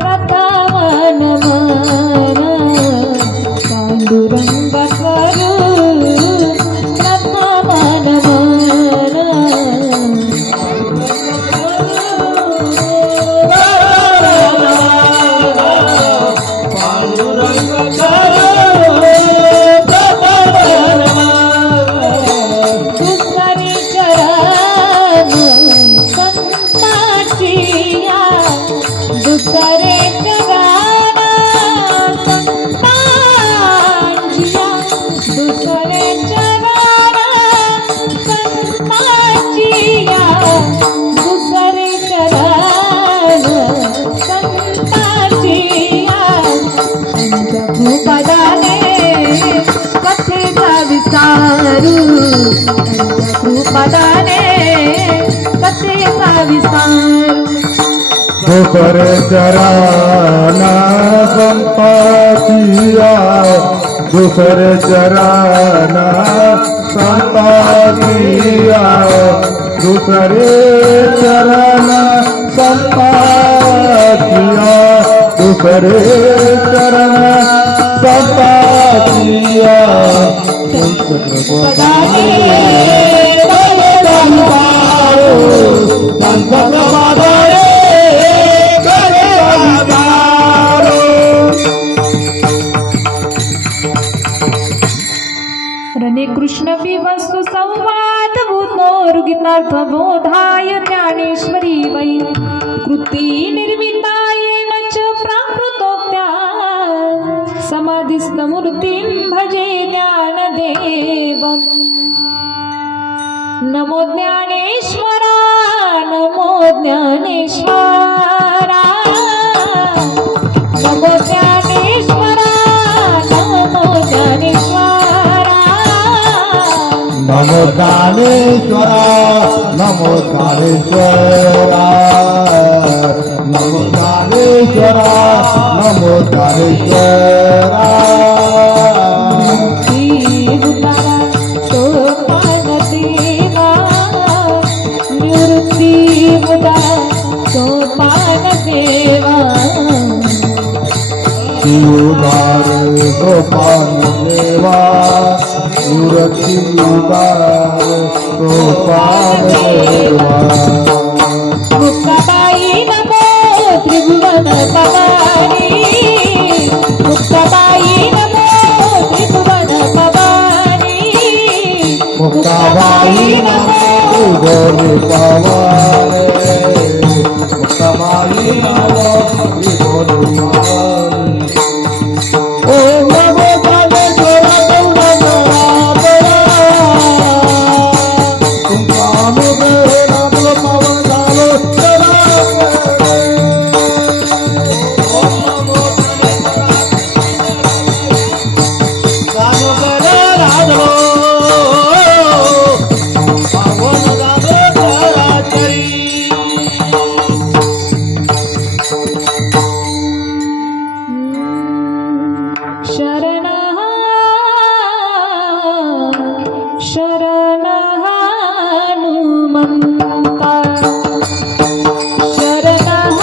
प्रथम नमन पांडुरंग स्वरूप प्रथम नमन दुसरे चरण संताचिया दुसरे चरण संताचिया दुसरे चरण संताचिया दुसरे चरण संताचिया पंचभूपदाने कथेचा विस्तारू पंचभूपदाने कथेचा विस्तारू दुसरे चरण संताचिया दुसरे चरण संताचिया दुसरे चरण संताचिया दुसरे चरण संताचिया रणे कृष्ण विवस्तु संवाद भूतोर्गितार्थ बोधाय ज्ञानेश्वरी वै कृती निर्मितायेन च प्राकृतोक्त्या समाधिस्थ मूर्तिं भजे ज्ञानदेवम् नमो ज्ञानेश्वरा नमो ज्ञानेश्वरा नमो ज्ञानेश्वरा नमो ज्ञानेश्वरा नमो ज्ञानेश्वरा नमो ज्ञानेश्वरा नमो ज्ञानेश्वरा नमो ज्ञानेश्वरा उदार गोपाल देवा निवृत्ति उदार गोपाल देवा मुक्ताबाई नमो त्रिभुवन भवानी मुक्ताबाई नमो त्रिभुवन भवानी मुक्ताबाई नमो त्रिभुवन भवानी मुक्ताबाई नमो त्रिभुवन भवानी ओम नमो ज्ञानेश्वरा तुम काम नाम पवन डालो शरणः शरणः हनुमन्ता शरणः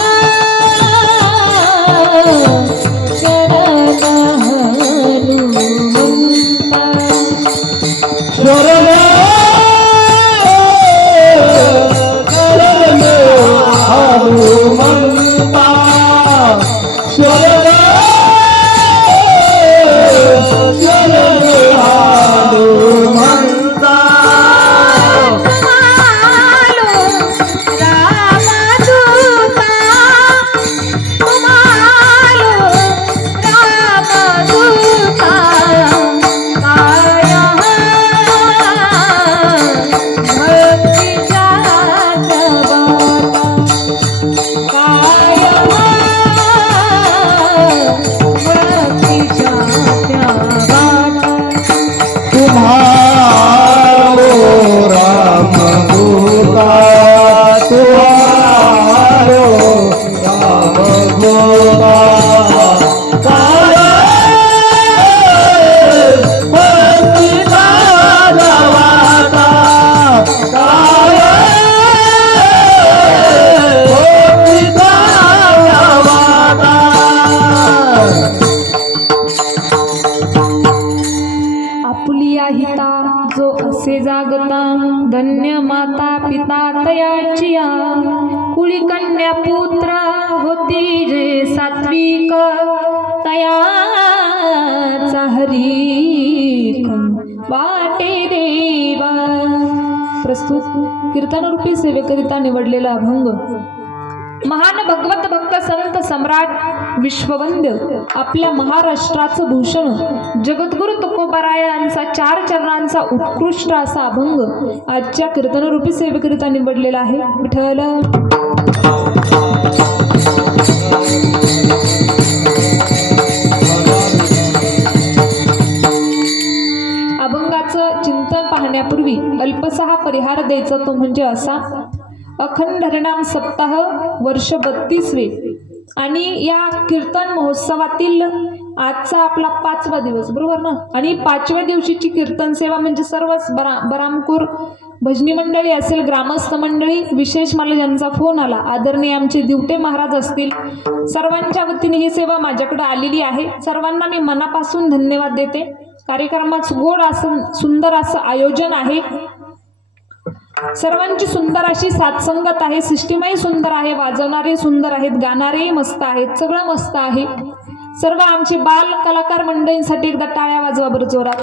शरणः हनुमन्ता शरण हनुमंता शरण हनुमंता कन्यापुत्र होती जे सात्विक तयाचा हरी वाटे देवा. प्रस्तुत कीर्तनरूपी सेवेकरिता निवडलेला अभंग महान भगवत भक्त संत सम्राट विश्ववंद्य आपल्या महाराष्ट्राचं भूषण जगद्गुरु तुकोबारायांचा 4 चरणांचा उत्कृष्ट असा अभंग आजच्या कीर्तनरूपी सेवेकरिता निवडलेला आहे. विठ्ठल अभंगाचं चिंतन पाहण्यापूर्वी अल्पसा परिहार द्यायचा तो म्हणजे असा. अखंड हरिनाम सप्ताह वर्ष 32वे आणि या कीर्तन महोत्सवातील आजचा आपला 5वा दिवस, बरोबर ना. आणि 5व्या दिवशीची कीर्तन सेवा म्हणजे सर्वच बरामपूर भजनी मंडळी असेल, ग्रामस्थ मंडळी, विशेष मला ज्यांचा फोन आला आदरणीय आमचे दिवटे महाराज असतील, सर्वांच्या वतीने ही सेवा माझ्याकडे आलेली आहे. सर्वांना मी मनापासून धन्यवाद देते. कार्यक्रमाचं गोड असं सुंदर असं आयोजन आहे. सर्वांची सुंदर अशी साथसंगत आहे. सिस्टीमही सुंदर आहे, वाजवणारे सुंदर आहेत, गाणारेही मस्त आहेत, सगळं मस्त आहे. सर्व आमचे बाल कलाकार मंडळींसाठी एकदा टाळ्या वाजवा बरं जोरात.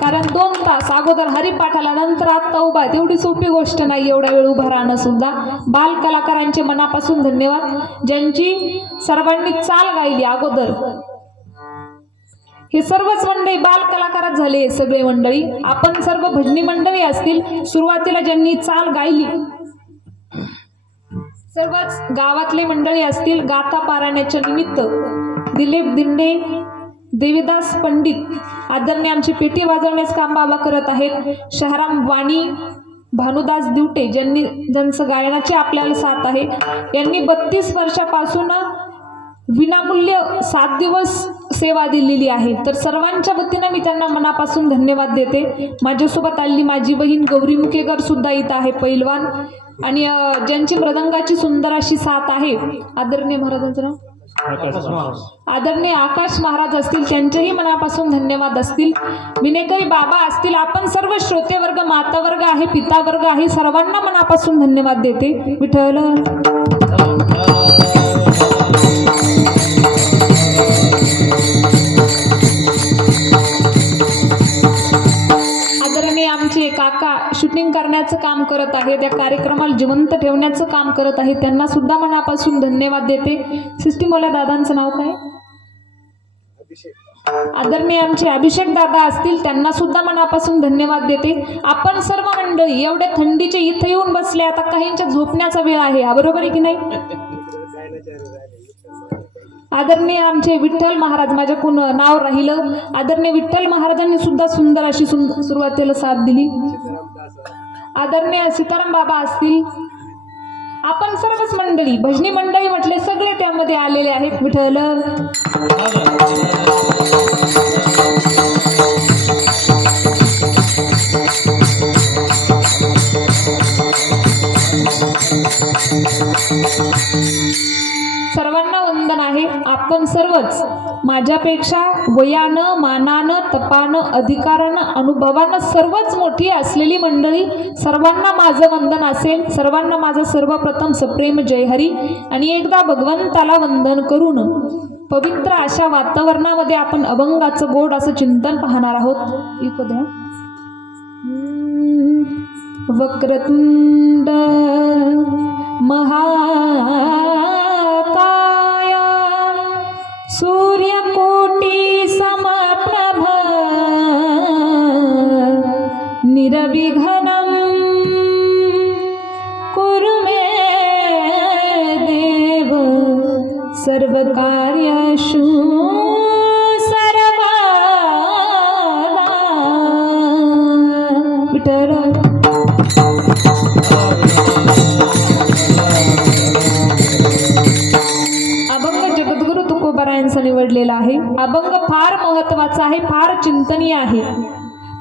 कारण 2 तास अगोदर हरिपाठाला, नंतर आत्ता उभा, तेवढी सोपी गोष्ट नाही एवढा वेळ उभा राहणं सुद्धा. बाल कलाकारांचे मनापासून धन्यवाद. ज्यांची सर्वांनी चाल गायली अगोदर, हे सर्वच मंडळी बाल कलाकारच झाले. सगळे मंडळी आपण सर्व भजनी मंडळी असतील, सुरुवातीला ज्यांनी चाल गायली सर्वच गावातले मंडळी असतील. गाथा पारायणाच्या निमित्त दिलीप दिंडे, देवीदास पंडित आदरणीय आमची पेटी वाजवण्याचं काम बाबा करत आहेत. शहराम वाणी, भानुदास दिवटे ज्यांचं गायनाची आपल्याला साथ आहे. यांनी 32 वर्षापासून विनामूल्य 7 दिवस सेवा दिलेली आहे. तर सर्वांच्या वतीनं मी त्यांना मनापासून धन्यवाद देते. माझ्यासोबत आलेली माझी बहीण गौरी मुकेकर सुद्धा इथं आहे, पैलवान, आणि ज्यांची मृदंगाची सुंदर अशी साथ आहे आदरणीय महाराजांचं नाव आदरणीय आकाश महाराज असतील, त्यांचेही मनापासून धन्यवाद असतील. विनेकरी बाबा असतील, आपण सर्व श्रोते वर्ग, माता वर्ग आहे, पिता वर्ग आहे, सर्वांना मनापासून धन्यवाद देते. विठ्ठल आदरणीय आमचे काका शूटिंग करण्याचं काम करत आहे, त्या कार्यक्रमाला जिवंत ठेवण्याचं काम करत आहे, त्यांना सुद्धा मनापासून धन्यवाद देते. सिस्टीमवाल्या दादांचं नाव काय? आदरणीय आमचे अभिषेक दादा असतील, त्यांना सुद्धा मनापासून धन्यवाद देते. आपण सर्व मंडळी एवढ्या थंडीचे इथे येऊन बसले, आता काहींच्या झोपण्याचा वेळ आहे, बरोबर आहे की नाही. आदरणीय आमचे विठ्ठल महाराज, माझ्याकडून नाव राहिलं, आदरणीय विठ्ठल महाराजांनी सुद्धा सुंदर अशी सुरुवातीला साथ दिली. आदरणीय सीताराम बाबा असतील, आपण सर्वच मंडळी भजनी मंडळी म्हटले सगळे त्यामध्ये आलेले आहेत. विठ्ठल सर्वांना वंदन आहे. आपण सर्वच माझ्यापेक्षा वयानं, मानानं, तपानं, अधिकारानं, अनुभवानं सर्वच मोठी असलेली मंडळी, सर्वांना माझं वंदन असेल. सर्वांना माझं सर्वप्रथम सप्रेम जय हरी. आणि एकदा भगवंताला वंदन करून पवित्र अशा वातावरणामध्ये आपण अभंगाचं गोड असं चिंतन पाहणार आहोत. इको द्या. वक्रतुंड महाकाय सूर्यकोटी समप्रभ निर्विघ्नं कुरु मे देव सर्वकार्येषु सर्वदा. विठ्ठल निवडलेला आहे. अभंग फार महत्वाचा आहे, फार चिंतनीय आहे.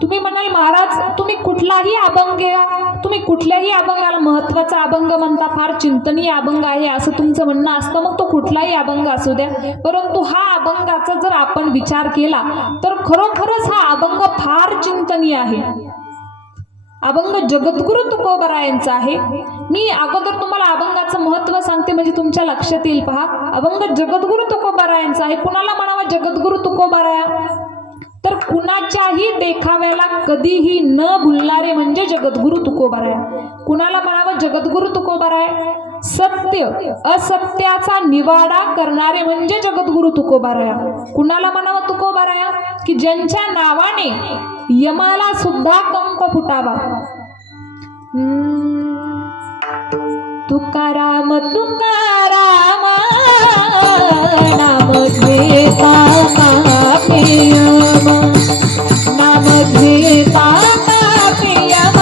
तुम्ही म्हणाल महाराज तुम्ही कुठलाही अभंग घ्या, तुम्ही कुठल्याही अभंगाला महत्वाचा अभंग म्हणता, फार चिंतनीय अभंग आहे असं तुमचं म्हणणं असतं, मग तो कुठलाही अभंग असू द्या. परंतु हा अभंगाचा जर आपण विचार केला तर खरोखरच हा अभंग फार चिंतनीय आहे. अभंग जगद्गुरु तुकोबारायांचा आहे. मी अगोदर तुम्हाला अभंगाचं महत्त्व सांगते म्हणजे तुमच्या लक्षात येईल. पहा, अभंग जगद्गुरु तुकोबारायांचा आहे. कुणाला म्हणावा जगद्गुरु तुकोबाराया? तर कुणाच्याही देखाव्याला कधीही न भुलणारे म्हणजे जगद्गुरु तुकोबाराया. कुणाला म्हणावं जगद्गुरु तुकोबाराया? सत्य असत्याचा निवाडा करणारे म्हणजे जगद्गुरु तुकोबाराया. कुणाला म्हणावं तुकोबाराया? की ज्यांच्या नावाने यमाला सुद्धा कंप फुटावा. तुकाराम तुकाराम नाम घेता कापे यम, नाम घेता कापे यम,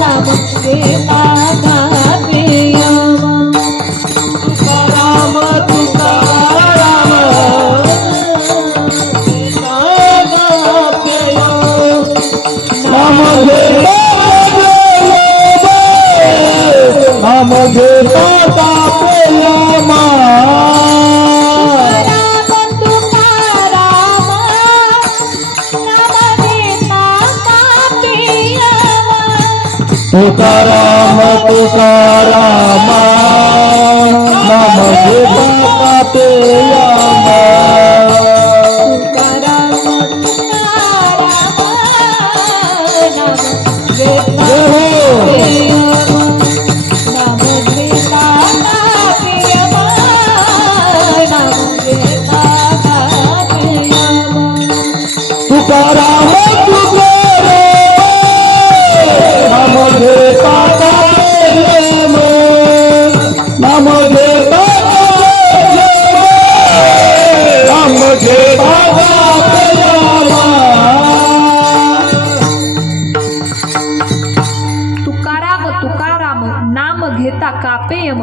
नाम घेता कापे यम. तुकाराम तुकाराम नाम घेता नाम घेता कापे यमा. तुकाराम तुकाराम नाम घेता कापे यमा. तुकाराम नाम घेता कापे यमा. नाम घेता नाम घेता कापे यमा. तुकाराम तुकाराम नाम घेता कापे यम,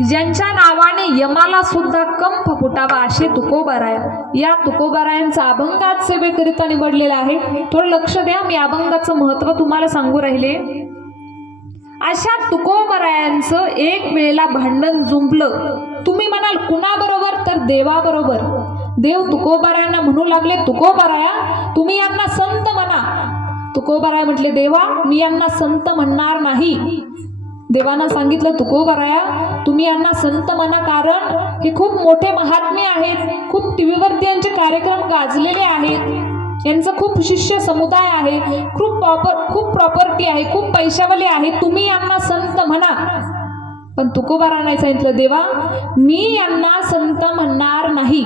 ज्यांच्या नावाने यमाला सुद्धा कंप फुटावा असे तुकोबाराया. या तुकोबारायांचा अभंगात सेवेकरिता निवडलेला आहे. थोडं लक्ष द्या, मी अभंगाचं महत्त्व तुम्हाला सांगू राहिले. अशा तुकोबारायांचं एक वेळेला भांडण जुंपलं. तुम्ही म्हणाल कुणाबरोबर? तर देवाबरोबर. देव तुकोबारायांना म्हणू लागले, तुकोबाराया तुम्ही यांना संत म्हणा. तुकोबाराय म्हटले, देवा मी यांना संत म्हणणार नाही. देवानं सांगितलं, तुकोबाराया तुम्ही यांना संत म्हणा, कारण हे खूप मोठे महात्मे आहेत, खूप टीव्हीवरती यांचे कार्यक्रम गाजलेले आहेत, यांचं खूप शिष्य समुदाय आहे, खूप प्रॉपर्टी आहे, खूप पैशावाले आहे, तुम्ही यांना संत म्हणा. पण तुकोबाराने सांगितलं, देवा मी यांना संत म्हणणार नाही.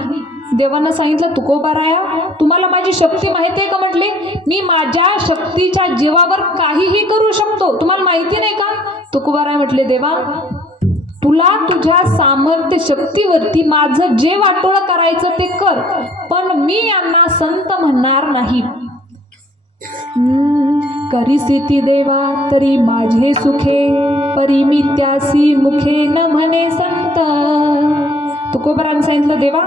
देवानं सांगितलं, तुकोबाराया तुम्हाला माझी शक्ती माहिती आहे का? म्हटले, मी माझ्या शक्तीच्या जीवावर काहीही करू शकतो, तुम्हाला माहिती नाही का? तुकोबाराय म्हटले, देवा तुला तुझ्या सामर्थ्य शक्तीवरती माझं जे वाटोळं करायचं ते कर, पण मी यांना संत म्हणणार नाही. करीसिती देवा तरी माझे सुखे, परी मी त्यासी मुखे न म्हणे संत. तुकोबारांनी सांगितलं, देवा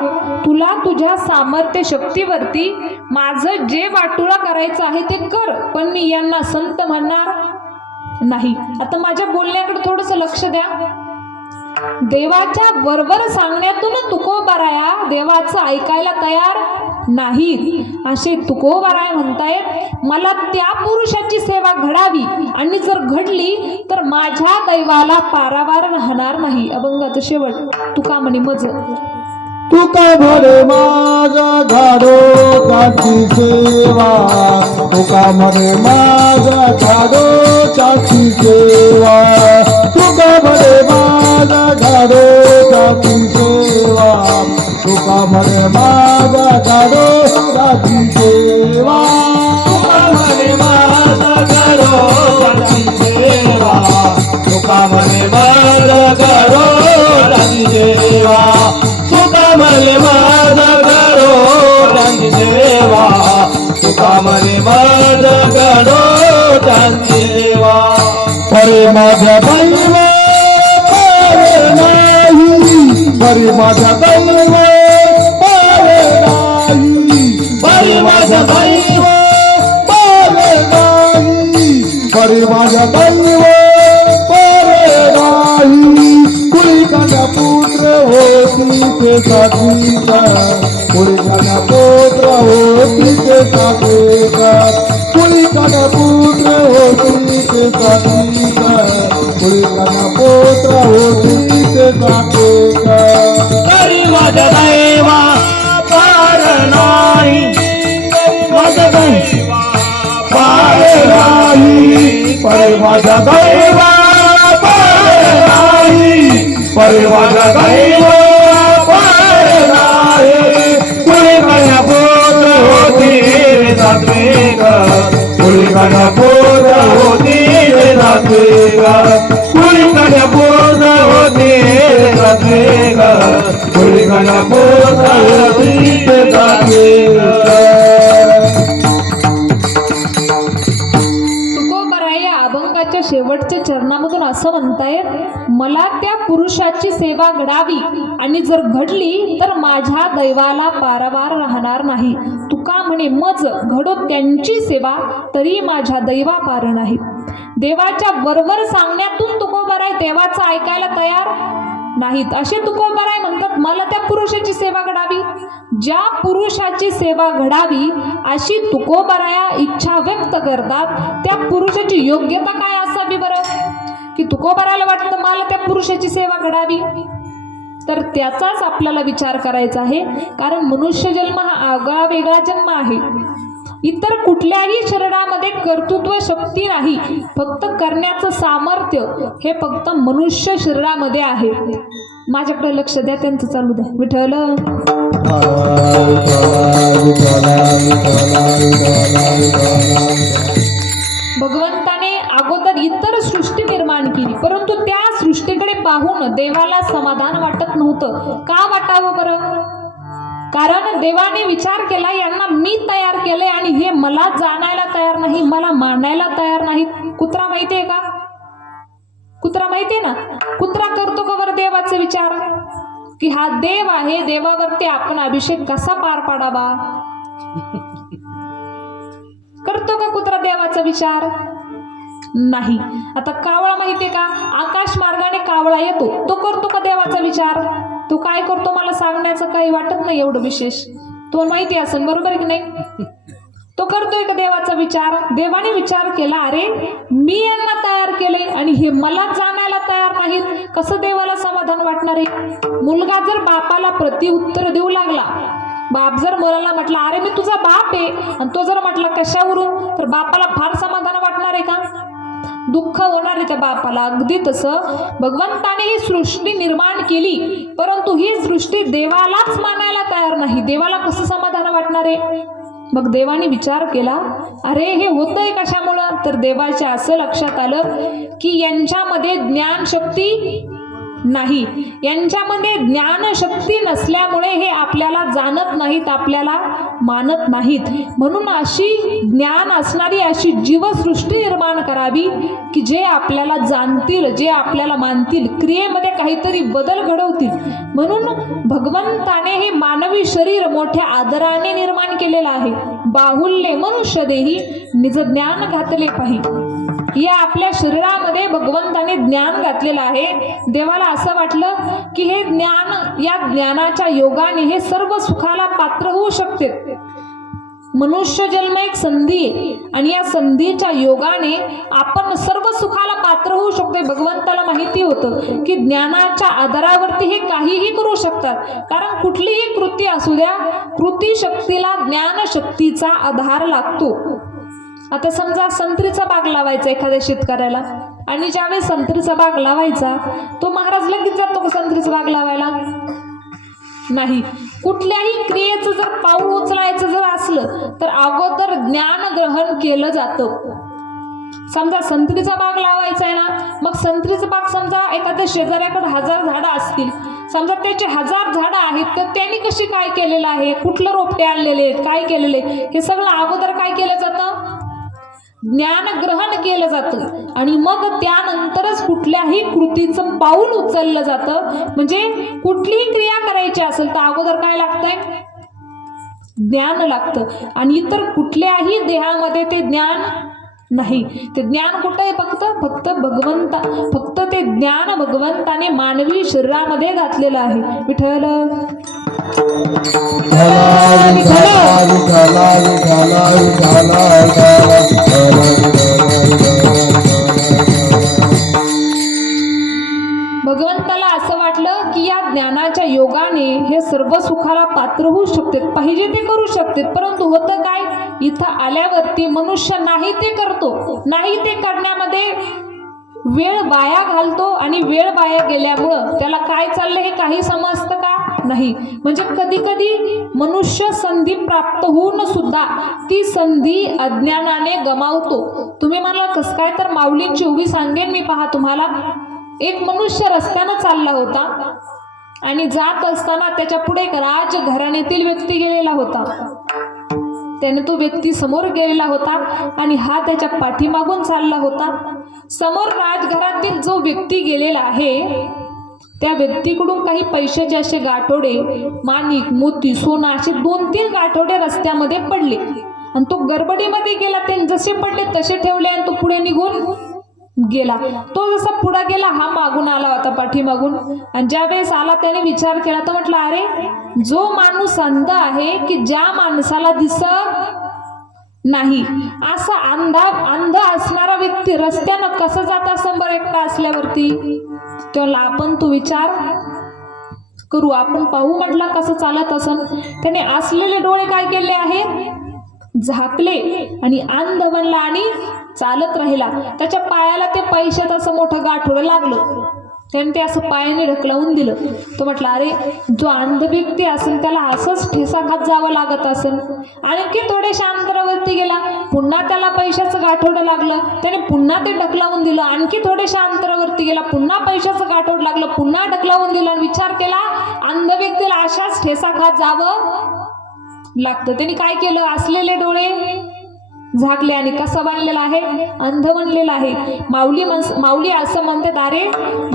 तुला तुझ्या सामर्थ्य शक्तीवरती माझं जे वाटोळं करायचं आहे ते कर, पण मी यांना संत म्हणणार नाही. आता माझ्या बोलण्याकडे थोडंसं लक्ष द्या. देवाच्या वरवर सांगण्यातून तुकोबाराया देवाचं ऐकायला तयार नाहीत. असे तुकोबाराय म्हणतायत, मला त्या पुरुषाची सेवा घडावी आणि जर घडली तर माझ्या दैवाला पारावार राहणार नाही. अभंगाचं शेवट तुका म्हणे मज, तुका म्हणे माझा घाडो त्याची सेवा. तुका म्हणे माझा घाडो त्याची सेवा. तुका म्हणे माझा घाडो त्याची सेवा. तुका म्हणे माझा घाडो त्याची सेवा. तुका म्हणे माझा घाडो त्याची सेवा. तुका म्हणे माझा घाडो त्याची सेवा. तुका म्हणे माझा घाडो त्याची सेवा. तुका म्हणे माझा घाडो त्याची सेवा. अरे माझ्या दैव पारे नाही, बरी माझ्या दैव पारे नाही, बरी माझ्या दैव पारे नाही, बरी माझ्या दैव पारे नाही. कुळीकाचा पुत्र होती ते साधीचा, कुळीकाचा पुत्र होती ते साधीचा, कुळीकाचा पुत्र होती ते साधीचा, पुळीकाना पुत्र होती ते जाते का तरी माझ्या दैवा पार नाही माझ्या दैवा पार नाही परे माझा दैवा पार नाही परे माझा दैवा पार नाही पुळीकाना पुत्र होती रे जाते ग पुळीकाना पुत्र होती रे जाते ग पुळीकाना पुत्र होती रे जाते ग पुळीकाना पुत्र होती रे जाते तुकोबराय या अभंगाच्या शेवटच्या चरणामधून असं म्हणतायत, मला त्या पुरुषाची सेवा घडावी आणि जर घडली तर माझ्या दैवाला पारावार राहणार नाही. तुका म्हणे मज घडो त्यांची सेवा तरी माझ्या दैवा पार नाही. देवाच्या वरवर सांगण्यातून तुकोबराय देवाचं ऐकायला तयार नाहीत. असे तुकोबराय म्हणतात, मला त्या पुरुषाची सेवा घडावी. ज्या पुरुषाची सेवा घडावी अशी तुकोबराया इच्छा व्यक्त करतात. त्या पुरुषाची योग्यता काय असावी बरं, की तुकोबरायला वाटतं मला त्या पुरुषाची सेवा घडावी. तर त्याचाच आपल्याला विचार करायचा आहे. कारण मनुष्य जन्म हा आगळा वेगळा जन्म आहे. इतर कुठल्याही शरीरामध्ये कर्तृत्व शक्ती नाही, फक्त करण्याचं सामर्थ्य हे फक्त मनुष्य शरीरामध्ये आहे. माझ्याकडे लक्ष द्या, त्यांचं चालू द्या. विठ्ठल भगवंताने अगोदर इतर सृष्टी निर्माण केली, परंतु त्या सृष्टीकडे पाहून देवाला समाधान वाटत नव्हतं. का वाटावं बरं? कारण देवाने विचार केला, यांना मी तयार केले आणि हे मला जाणायला तयार नाही, मला मानायला तयार नाहीत. कुत्रा माहितीये का? कुत्रा माहितीये ना? कुत्रा करतो का बरं देवाचा विचार, की हा देव आहे, देवावरती आपण अभिषेक कसा पार पाडावा? करतो का कुत्रा देवाचा विचार? नाही. आता कावळा माहितीये का? आकाश मार्गाने कावळा येतो, तो करतो का देवाचा विचार? तो काय करतो मला सांगण्याचं काही वाटत नाही एवढं विशेष, तो माहिती असेल, बरोबर आहे की नाही? तो करतोय का देवाचा विचार? देवाने विचार केला, अरे मी यांना तयार केले आणि हे मला जाणायला तयार नाहीत, कसं देवाला समाधान वाटणार आहे? मुलगा जर बापाला प्रत्युत्तर देऊ लागला, बाप जर मुलाला म्हटला अरे मी तुझा बाप आहे, आणि तो जर म्हटला कशावरून, तर बापाला फार समाधान वाटणार आहे का? दुःख होणार आहे त्या बापाला. अगदी तसं भगवंताने ही सृष्टी निर्माण केली, परंतु ही सृष्टी देवालाच मानायला तयार नाही. देवाला कसं समाधान वाटणार आहे? मग देवाने विचार केला, अरे हे होतंय कशामुळं? तर देवाच्या असं लक्षात आलं की यांच्यामध्ये ज्ञानशक्ती नाही, यांच्यामध्ये ज्ञानशक्ती नसल्यामुळे हे आपल्याला जाणत नाहीत, आपल्याला मानत नाहीत. म्हणून अशी ज्ञान असणारी अशी जीवसृष्टी निर्माण करावी की जे आपल्याला जाणतील, जे आपल्याला मानतील, क्रियेमध्ये काहीतरी बदल घडवतील. म्हणून भगवंताने हे मानवी शरीर मोठ्या आदराने निर्माण केलेलं आहे. बाहुल्ये मनुष्य देही निज ज्ञान घातले पाहि. या आपल्या शरीरामध्ये भगवंताने ज्ञान घातलेलं आहे. देवाला असं वाटलं की हे ज्ञान, या ज्ञानाच्या योगाने हे सर्व सुखाला पात्र होऊ शकते. मनुष्य जन्म एक संधी आहे आणि या संधीच्या योगाने आपण सर्व सुखाला पात्र होऊ शकतो. भगवंताला माहिती होतं की ज्ञानाच्या आधारावरती हे काहीही करू शकतात. कारण कुठलीही कृती असू द्या, कृती शक्तीला ज्ञानशक्तीचा आधार लागतो. आता समजा संत्रीचा बाग लावायचा एखाद्या शेतकऱ्याला, आणि ज्यावेळेस संत्रीचा बाग लावायचा तो महाराज लगेच जातो का संत्रीचा बाग लावायला? नाही. कुठल्याही क्रियेचं जर पाऊल उचलायचं जर असलं तर अगोदर ज्ञान ग्रहण केलं जातं. समजा संत्रीचा बाग लावायचा आहे ना, मग संत्रीचा बाग समजा एखाद्या शेजाऱ्याकडे 1000 झाडं असतील, समजा त्याचे 1000 झाडं आहेत, तर त्यांनी कशी काय केलेलं आहे, कुठलं रोपटे आणलेले आहेत, काय केलेले, हे सगळं अगोदर काय केलं जातं? ज्ञान ग्रहण केलं जातं आणि मग त्यानंतरच कुठल्याही कृतीचं पाऊल उचललं जातं. म्हणजे कुठलीही क्रिया करायची असेल तर अगोदर काय लागतंय? ज्ञान लागतं. आणि इतर कुठल्याही देहामध्ये ते ज्ञान नाही. ते ज्ञान कुठं आहे? फक्त भगवंता, फक्त ते ज्ञान भगवंताने मानवी शरीरामध्ये घातलेलं आहे. विठ्ठल या ज्ञानाच्या योगाने हे सर्व सुखाला पात्र होऊ शकते, पाहिजे ते करू शकते. परंतु होतं काय, इथं आल्यावरती मनुष्य नाही ते करतो, नाही ते करण्यामध्ये वेळ वाया घालतो आणि वेळ वाया गेल्यामुळं त्याला काय चाललं हे काही समजतं का नाही. म्हणजे कधी कधी मनुष्य संधी प्राप्त होऊन सुद्धा ती संधी अज्ञानाने गमावतो. तुम्ही मला कसं काय, तर माऊलींची उभी सांगेन मी. पहा तुम्हाला, एक मनुष्य रस्त्यानं चालला होता आणि जात असताना त्याच्या पुढे एक राजघराण्यातील व्यक्ती गेलेला होता. त्याने तो व्यक्ती समोर गेलेला होता आणि हा त्याच्या पाठीमागून चालला होता. समोर राजघरातील जो व्यक्ती गेलेला आहे त्या व्यक्तीकडून काही पैशाचे असे गाठोडे, माणिक, मोती, सोना असे 2-3 गाठोडे रस्त्यामध्ये पडले आणि तो गडबडीमध्ये गेला. ते जसे पडले तसे ठेवले आणि तो पुढे निघून गेला. तो जसा पुढे गेला, हा मागून आला होता पाठीमागून. आणि ज्या वेळेस आला त्याने विचार केला, तर म्हटलं, अरे जो माणूस अंध आहे की ज्या माणसाला दिसत नाही, असा अंध असणारा व्यक्ती रस्त्यानं कसं जात असं बरं एकटा असल्यावरती. तेव्हा आपण तो विचार करू, आपण पाहू म्हटला कसं चालत असन. त्याने असलेले डोळे काय केले आहे, झाकले आणि अंध बनला आणि चालत राहिला. त्याच्या पायाला ते पैशात असं मोठं गाठोडं लागलं. त्याने ते असं पायाने ढकलवून दिलं. तो म्हटला, अरे जो अंध व्यक्ती असेल त्याला असंच ठेसा खात जावं लागत असेल. आणखी थोडेशा अंतरावरती गेला, पुन्हा त्याला पैशाचं गाठोडं लागलं. त्याने पुन्हा ते ढकलावून दिलं. आणखी थोडेशा अंतरावरती गेला, पुन्हा पैशाचं गाठोड लागलं, पुन्हा ढकलावून दिलं. आणि विचार केला, अंध व्यक्तीला अशाच ठेसा खात जावं लागतं. त्यांनी काय केलं, असलेले डोळे झाकले आणि कसं बनलेला आहे, अंध बनलेला आहे. माऊली असं म्हणतात, अरे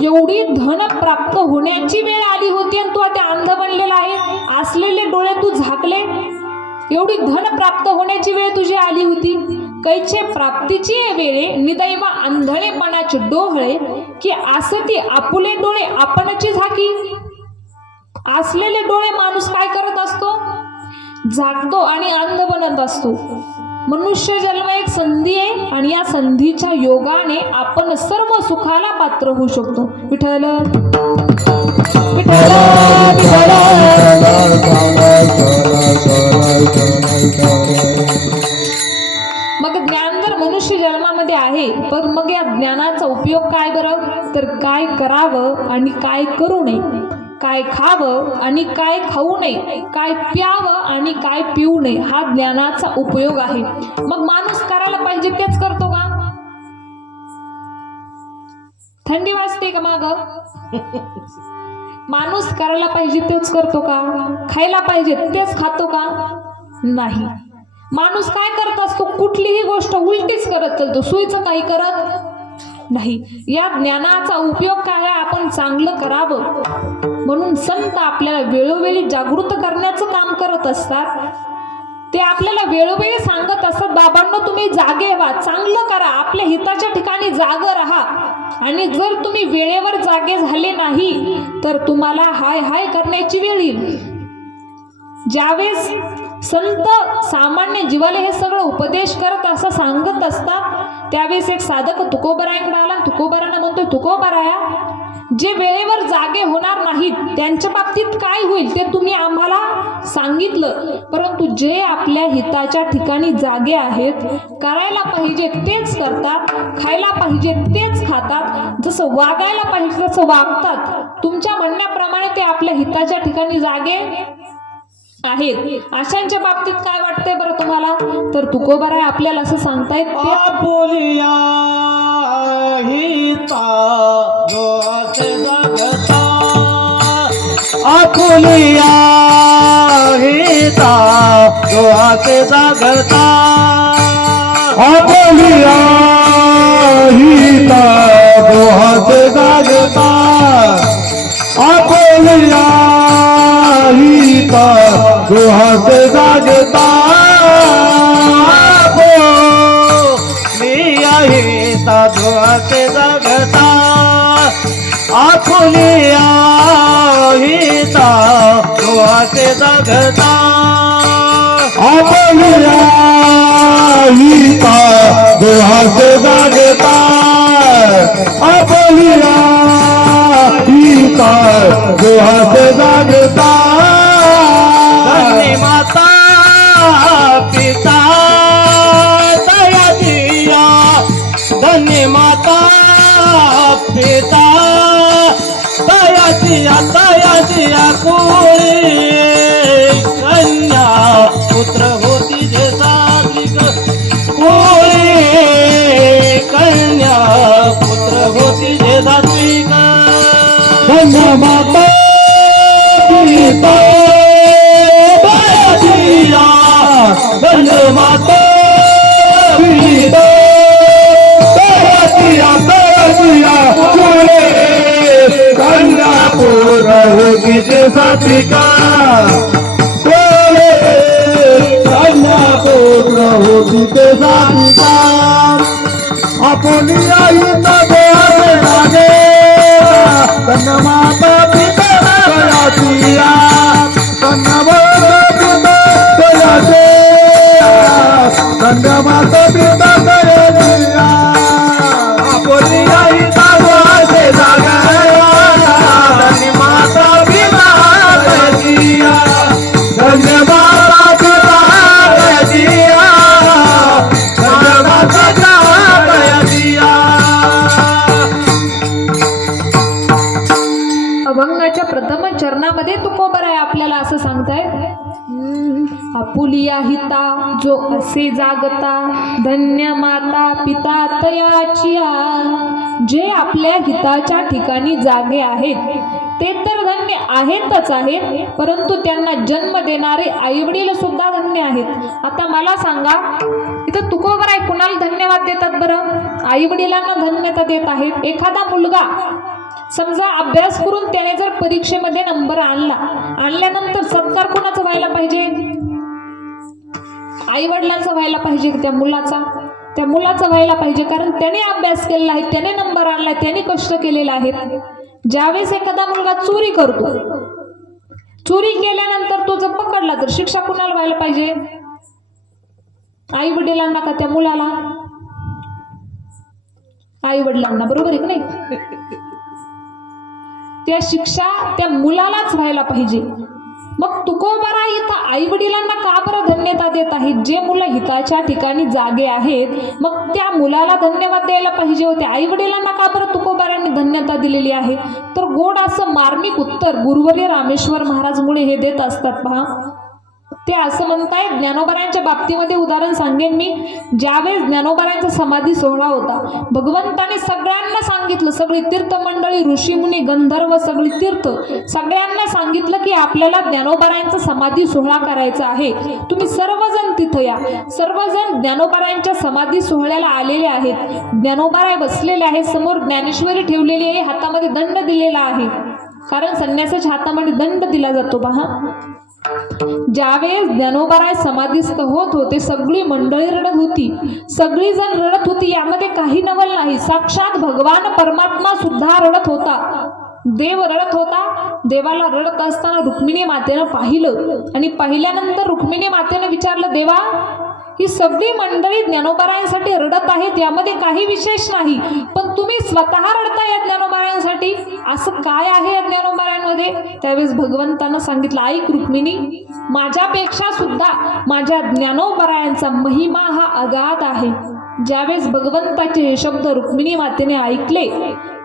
एवढी धन प्राप्त होण्याची वेळ आली होती आणि तू आता अंध बनलेला आहे. असलेले डोळे तू झाकले, एवढी धन प्राप्त होण्याची वेळ तुझी आली होती. कैचे प्राप्तीची वेळे निदैव आंधळेपणाचे डोळे की असती आपुले डोळे आपणची झाकी. असलेले डोळे माणूस काय करत असतो, झाकतो आणि अंध बनत असतो. मनुष्य जन्म एक संधी आहे आणि या संधीच्या योगाने आपण सर्व सुखाला पात्र होऊ शकतो. विठ्ठल विठ्ठल मग ज्ञान जर मनुष्य जन्मामध्ये आहे, पण मग या ज्ञानाचा उपयोग काय बरं, तर काय करावं आणि काय करू नये, काय खावं आणि काय खाऊ नये, काय प्यावं आणि काय पिऊ नये, हा ज्ञानाचा उपयोग आहे. मग माणूस करायला पाहिजे तेच करतो का? थंडी वाजते का माग? माणूस करायला पाहिजे तेच करतो का? खायला पाहिजे तेच खातो का? नाही. माणूस काय करत असतो, कुठलीही गोष्ट उलटीच करत चालतो, सुईचं काही करत नाही. या ज्ञानाचा उपयोग काय, आपण चांगलं करावं म्हणून संत आपल्याला वेळोवेळी जागृत करण्याचं काम करत असतात. ते आपल्याला वेळोवेळी सांगत असतात, बाबांनो तुम्ही जागे व्हा, चांगलं करा, आपल्या हिताच्या ठिकाणी जाग राहा. आणि जर तुम्ही वेळेवर जागे झाले नाही तर तुम्हाला हाय हाय करण्याची वेळ येईल. ज्यावेळेस संत सामान्य जीवाला हे सगळं उपदेश करत असं सांगत असतात, त्यावेळेस एक साधक तुकोबरायांकडे आला. तुकोबरांना म्हणतोय, तुकोबराया, जे वेळेवर जागे होणार नाहीत त्यांच्या बाबतीत काय होईल ते तुम्ही आम्हाला सांगितलं, परंतु जे आपल्या हिताच्या ठिकाणी जागे आहेत, करायला पाहिजे तेच करतात, खायला पाहिजे तेच खातात, जसं वागायला पाहिजे तसं वागतात, तुमच्या म्हणण्याप्रमाणे ते आपल्या हिताच्या ठिकाणी जागे आहेत, अशांच्या बाबतीत काय वाटतंय बरं तुम्हाला? तर तुकोबाराय आपल्याला असं सांगतायत, आपुलिया हिता जोते जगता, आपुलिया हिता जोते जगता, आपुलिया हिता जोते जगता, आपुलिया हिता जोते जगता, आपुलिया हिता जोते जगता, आपुलिया हिता जोते जगता, आपुलिया हिता जोते जगता, आपुलिया हिता जोते आकुळी कन्या पुत्र होती जे सात्विक कोळी कन्या पुत्र होती जे सात्विक धन्य माता पिता दयादिया धन्य माता पिता दयादिया कन्या पुत्र होती जे सात्विका कन्या पुत्र होती ते सात्विका आपली आई तोडे लागे धन्य माता पिता दयादिया धन्य माता पिता दयाचे धन्य माता पिता दयादिया आपली आई तोडे लागे धन्य माता पिता दयादिया धन्य माता पिता दयादिया धन्य माता पिता दयादिया अभंगाच्या प्रथम चरणामध्ये तुकोबराय आपल्याला असं सांगताय आपुलिया हिता जो असे जागता धन्य माता पिता तयाचिया जे आपल्या हिताच्या ठिकाणी जागे आहेत ते तर धन्य आहेतच आहेत परंतु त्यांना जन्म देणारे आईवडील सुद्धा धन्य आहेत. आता मला सांगा इथं तुकोबराय कुणाला धन्यवाद देतात बरं? आईवडिलांना धन्यता देत आहेत. एखादा मुलगा समजा अभ्यास करून त्याने जर परीक्षेमध्ये नंबर आणल्यानंतर सत्कार कोणाचा व्हायला पाहिजे? आई वडिलांचा व्हायला पाहिजे. त्या मुलाचा व्हायला पाहिजे कारण त्याने अभ्यास केलेला आहे, त्याने नंबर आणलाय, त्याने कष्ट केलेले आहेत. ज्यावेळेस एखादा मुलगा चोरी करतो, चोरी केल्यानंतर तो जर पकडला तर शिक्षा कोणाला व्हायला पाहिजे? आई वडिलांना का त्या मुलाला? आई वडिलांना, बरोबर आहे की नाही? त्या शिक्षा त्या मुलालाच व्हायला पाहिजे. मग तुकोबराय इथं आई वडिलांना का बरं धन्यता देत आहेत? जे मुलं हिताच्या ठिकाणी जागे आहेत मग त्या मुलाला धन्यवाद द्यायला पाहिजे होते. आई वडिलांना का बरं तुकोबरायांनी धन्यता दिलेली आहे? तर गोड असं मार्मिक उत्तर गुरुवर्य रामेश्वर महाराज मुळे हे देत असतात. पहा, ते असं म्हणतायत, ज्ञानोबरायांच्या बाबतीमध्ये उदाहरण सांगेन मी. ज्यावेळेस ज्ञानोबरायांचा समाधी सोहळा होता, भगवंताने सगळ्यांना सांगितलं, सगळी तीर्थ मंडळी, ऋषीमुनी, गंधर्व, सगळी तीर्थ सगळ्यांना सांगितलं की आपल्याला ज्ञानोबरायांचा समाधी सोहळा करायचा आहे, तुम्ही सर्वजण तिथं या. सर्वजण ज्ञानोबरायांच्या समाधी सोहळ्याला आलेले आहेत. ज्ञानोबराय बसलेले आहेत, समोर ज्ञानेश्वरी ठेवलेली आहे, हातामध्ये दंड दिलेला आहे, कारण संन्यासाच्या हातामध्ये दंड दिला जातो. पहा, ज्यावेळेस ज्ञानोबराय समाधीस्थ होत होते सगळी मंडळी रडत होती, सगळी जण रडत होती, यामध्ये काही नवल नाही. साक्षात भगवान परमात्मा सुद्धा रडत होता, देव रडत होता. देवाला रडत असताना रुक्मिणी मातेनं पाहिलं आणि पाहिल्यानंतर रुक्मिणी मातेनं विचारलं, देवा ही सगळी मंडळी ज्ञानोबरायांसाठी रडत आहेत, यामध्ये काही विशेष नाही, पण तुम्ही स्वतः रडताय या ज्ञानोबरायांसाठी, असं काय आहे या ज्ञानोबरायांमध्ये? त्यावेळेस भगवंतानं सांगितलं, ऐक रुक्मिणी, माझ्यापेक्षा सुद्धा माझ्या ज्ञानोबरायांचा महिमा हा अगाध आहे. ज्यावेळेस भगवंताचे हे शब्द रुक्मिणी मातेने ऐकले,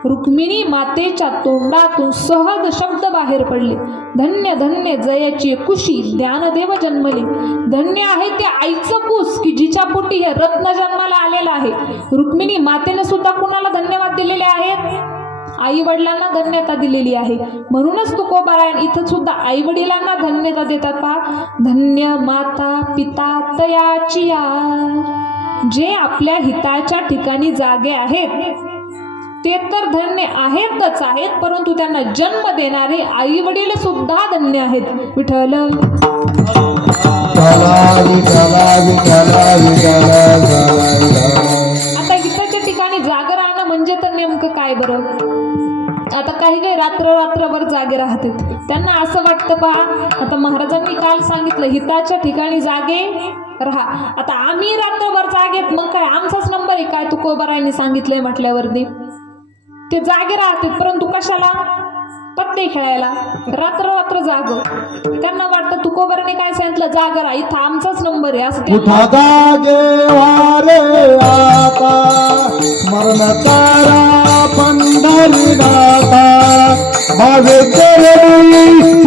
रुक्मिणी मातेच्या तोंडातून सहज शब्द बाहेर पडले, धन्य धन्य जयाची कुशी ज्ञानदेव जन्मले. धन्य आहे ते आईचं कुस की जिच्या पोटी हे रत्न जन्माला आलेलं आहे. रुक्मिणी मातेने सुद्धा कुणाला धन्यवाद दिलेले आहेत? आई वडिलांना धन्यता दिलेली आहे. म्हणूनच तुकोबराय इथं सुद्धा आई वडिलांना धन्यता देतात. पहा, धन्य माता पिता तयाचिया, जे आपल्या हिताच्या ठिकाणी जागे आहेत ते तर धन्य आहेतच आहेत, परंतु त्यांना जन्म देणारे आई वडील सुद्धा धन्य आहेत. विठ्ठल आता हिताच्या ठिकाणी जागे राहणं म्हणजे तर नेमकं काय बरं? आता काही रात्रभर जागे राहते, त्यांना असं वाटतं. पहा, आता महाराजांनी काल सांगितलं हिताच्या ठिकाणी जागे राहा. आता आम्ही रात्रभर जागेत, मग काय आमचाच नंबर आहे काय? तुकोबरायांनी सांगितलंय म्हटल्यावरती ते जागे राहते, परंतु कशाला? पत्ते खेळायला, रात्र जाग. त्यांना वाटतं तुकोबराने काय सांगितलं, जाग राहा, इथं आमचाच नंबर आहे असं. उठा जागे वारे आता मरण करा पंढरी नाथा, माझे चरणी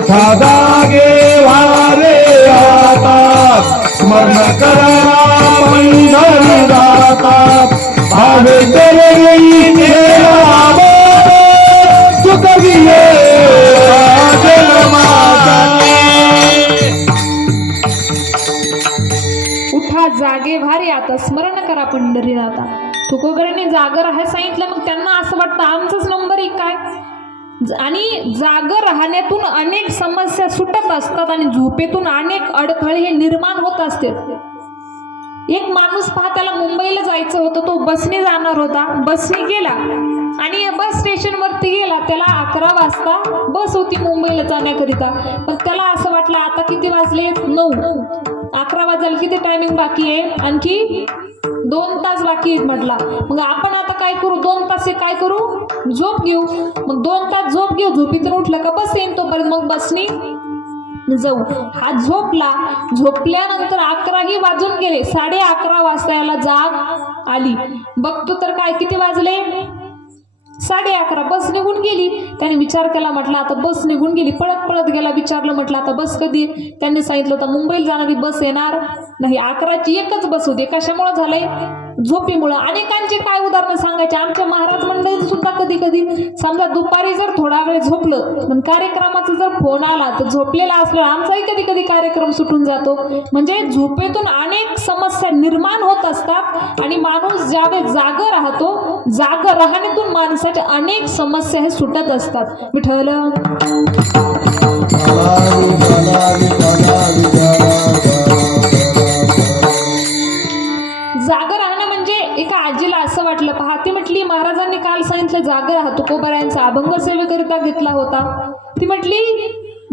उठा जागे वारे आता स्मरण करा पंढरी जाता भावे चरणी केला सुखविये उठा जागे भारे आता स्मरण करा पंढरीनाथा. तुकोबरांनी जागर आहे सांगितलं, मग त्यांना असं वाटतं आमचाच नंबर एक काय. आणि जागर राहण्यातून अनेक समस्या सुटत असतात आणि झोपेतून अनेक अडथळे हे निर्माण होत असते. एक माणूस पहा, त्याला मुंबईला जायचं होतं, तो बसने जाणार होता. बसने गेला आणि बस स्टेशन वरती गेला. त्याला 11 वाजता बस होती मुंबईला जाण्याकरिता, पण त्याला असं वाटलं आता किती वाजले 9, 11 वाजायला किती टायमिंग बाकी आहे, आणखी 2 तास बाकी आहेत म्हटला. मग आपण आता काय करू, 2 तास काय करू, झोप घेऊ. मग 2 तास झोप घेऊ, झोपीतून उठलं का बस येईन तोपर्यंत मग बसनी जाऊ. हा झोपला. झोपल्यानंतर 11ही वाजून गेले. 11:30 वाजता याला जाग आली. बघतो तर काय किती वाजले, 11:30. बस निघून गेली. त्याने विचार केला, म्हटलं आता बस निघून गेली. पळत पळत गेला, विचारलं, म्हटलं आता बस कधी. त्यांनी सांगितलं होतं मुंबईला जाणारी बस येणार नाही, 11ची एकच बस होती. कशामुळे झालंय, झोपीमुळं. अनेकांचे काय उदाहरणं सांगायचे. आमच्या महाराज मंडळी सुद्धा कधी कधी समजा दुपारी जर थोडा वेळ झोपलं पण कार्यक्रमाचा जर फोन आला तर झोपलेला असला आमचाही कधी कधी कार्यक्रम सुटून जातो. म्हणजे झोपेतून अनेक समस्या निर्माण होत असतात आणि माणूस ज्यावेळेस जागा राहतो, जागा राहण्यातून माणसाच्या अनेक समस्या हे सुटत असतात. विठ्ठल जागर राहणं म्हणजे एका आजीला असं वाटलं, पहा ती म्हटली महाराजांनी काल सांगितलं जागर राहा. तुकोबारायांचा अभंग सेवेकरिता घेतला होता. ती म्हटली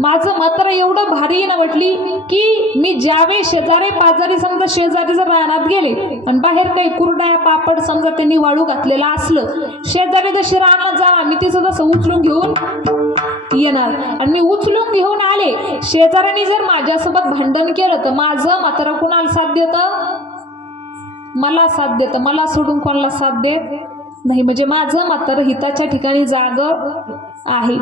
माझं मात्र एवढं भारी आहे ना, म्हटली की मी ज्यावेळी शेजारी पाजारी समजा शेजारी जर रानात गेले आणि बाहेर काही कुरडा पापड समजा त्यांनी वाळू घातलेला असलं, शेजारी जशी रानात जावा मी ती सुद्धा उचलून घेऊन येणार. आणि मी उचलून घेऊन आले, शेजाऱ्यांनी जर माझ्यासोबत भांडण केलं तर माझं मात्र कुणाला साथ देतं, मला साथ देतं. मला सोडून कोणाला साथ देत नाही. म्हणजे माझं मात्र हिताच्या ठिकाणी जागर आहे.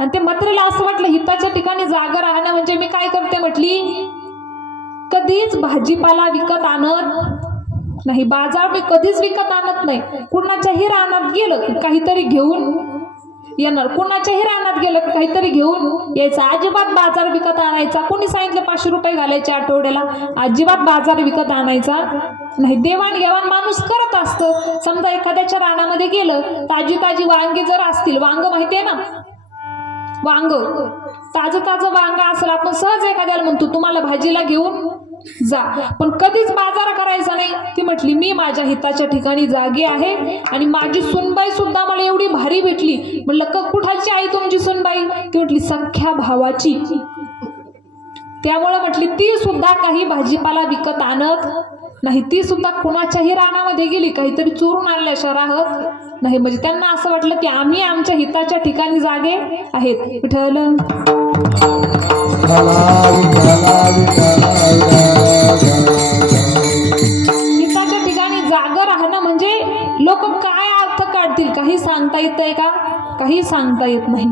आणि ते मात्रला असं वाटलं हिताच्या ठिकाणी जागर राहणं म्हणजे मी काय करते, म्हटली कधीच भाजीपाला विकत आणत नाही, बाजार मी कधीच विकत आणत नाही. कुणाच्याही रानात गेलं काहीतरी घेऊन येणार, कुणाच्याही रानात गेलं काहीतरी घेऊन यायचं. अजिबात बाजार विकत आणायचा. कोणी सांगितलं 500 रुपये घालायचे आठवड्याला, अजिबात बाजार विकत आणायचा नाही. देवाणघेवाण माणूस करत असतं. समजा एखाद्याच्या रानामध्ये गेलं, ताजी ताजी वांगी जर असतील, वांग माहितीये ना, वांग ताजं ताजं वांग असेल, आपण सहज एखाद्याला म्हणतो तुम्हाला भाजीला घेऊन जा, पण कधीच बाजार करायचा नाही. ती म्हटली मी माझ्या हिताच्या ठिकाणी जागी आहे आणि माझी सुनबाई सुद्धा मला एवढी भारी भेटली. म्हणलं कुठाची आई तुमची सुनबाई, ती म्हटली सख्या भावाची. त्यामुळे म्हटली ती सुद्धा काही भाजीपाला विकत आणत नाही, ती सुद्धा कुणाच्याही रानामध्ये गेली काहीतरी चोरून आणल्याशिवाय राहत नाही. म्हणजे त्यांना असं वाटलं की आम्ही आमच्या हिताच्या ठिकाणी जागे आहेत. विठ्ठल हिताच्या ठिकाणी जागा राहणं म्हणजे लोक काय अर्थ काढतील काही सांगता येतंय का, काही सांगता येत नाही.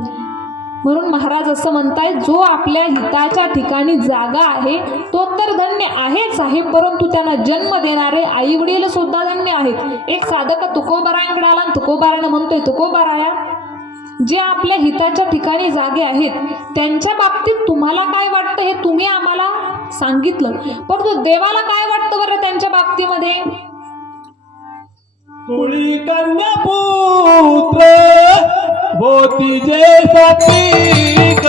म्हणून महाराज असं म्हणतायत जो आपल्या हिताच्या ठिकाणी जागा आहे तो तर धन्य आहेच आहे, परंतु त्यांना जन्म देणारे आई वडील सुद्धा धन्य आहेत. एक साधक तुकोबारायांकडे आला आणि तुकोबारानं म्हणतोय तुकोबाराया जे आपल्या हिताच्या ठिकाणी जागे आहेत त्यांच्या बाबतीत तुम्हाला काय वाटतं हे तुम्ही आम्हाला सांगितलं, परंतु देवाला काय वाटतं बरं त्यांच्या बाबतीमध्ये. कुळी कन्या पुत्र होती जे सात्विक,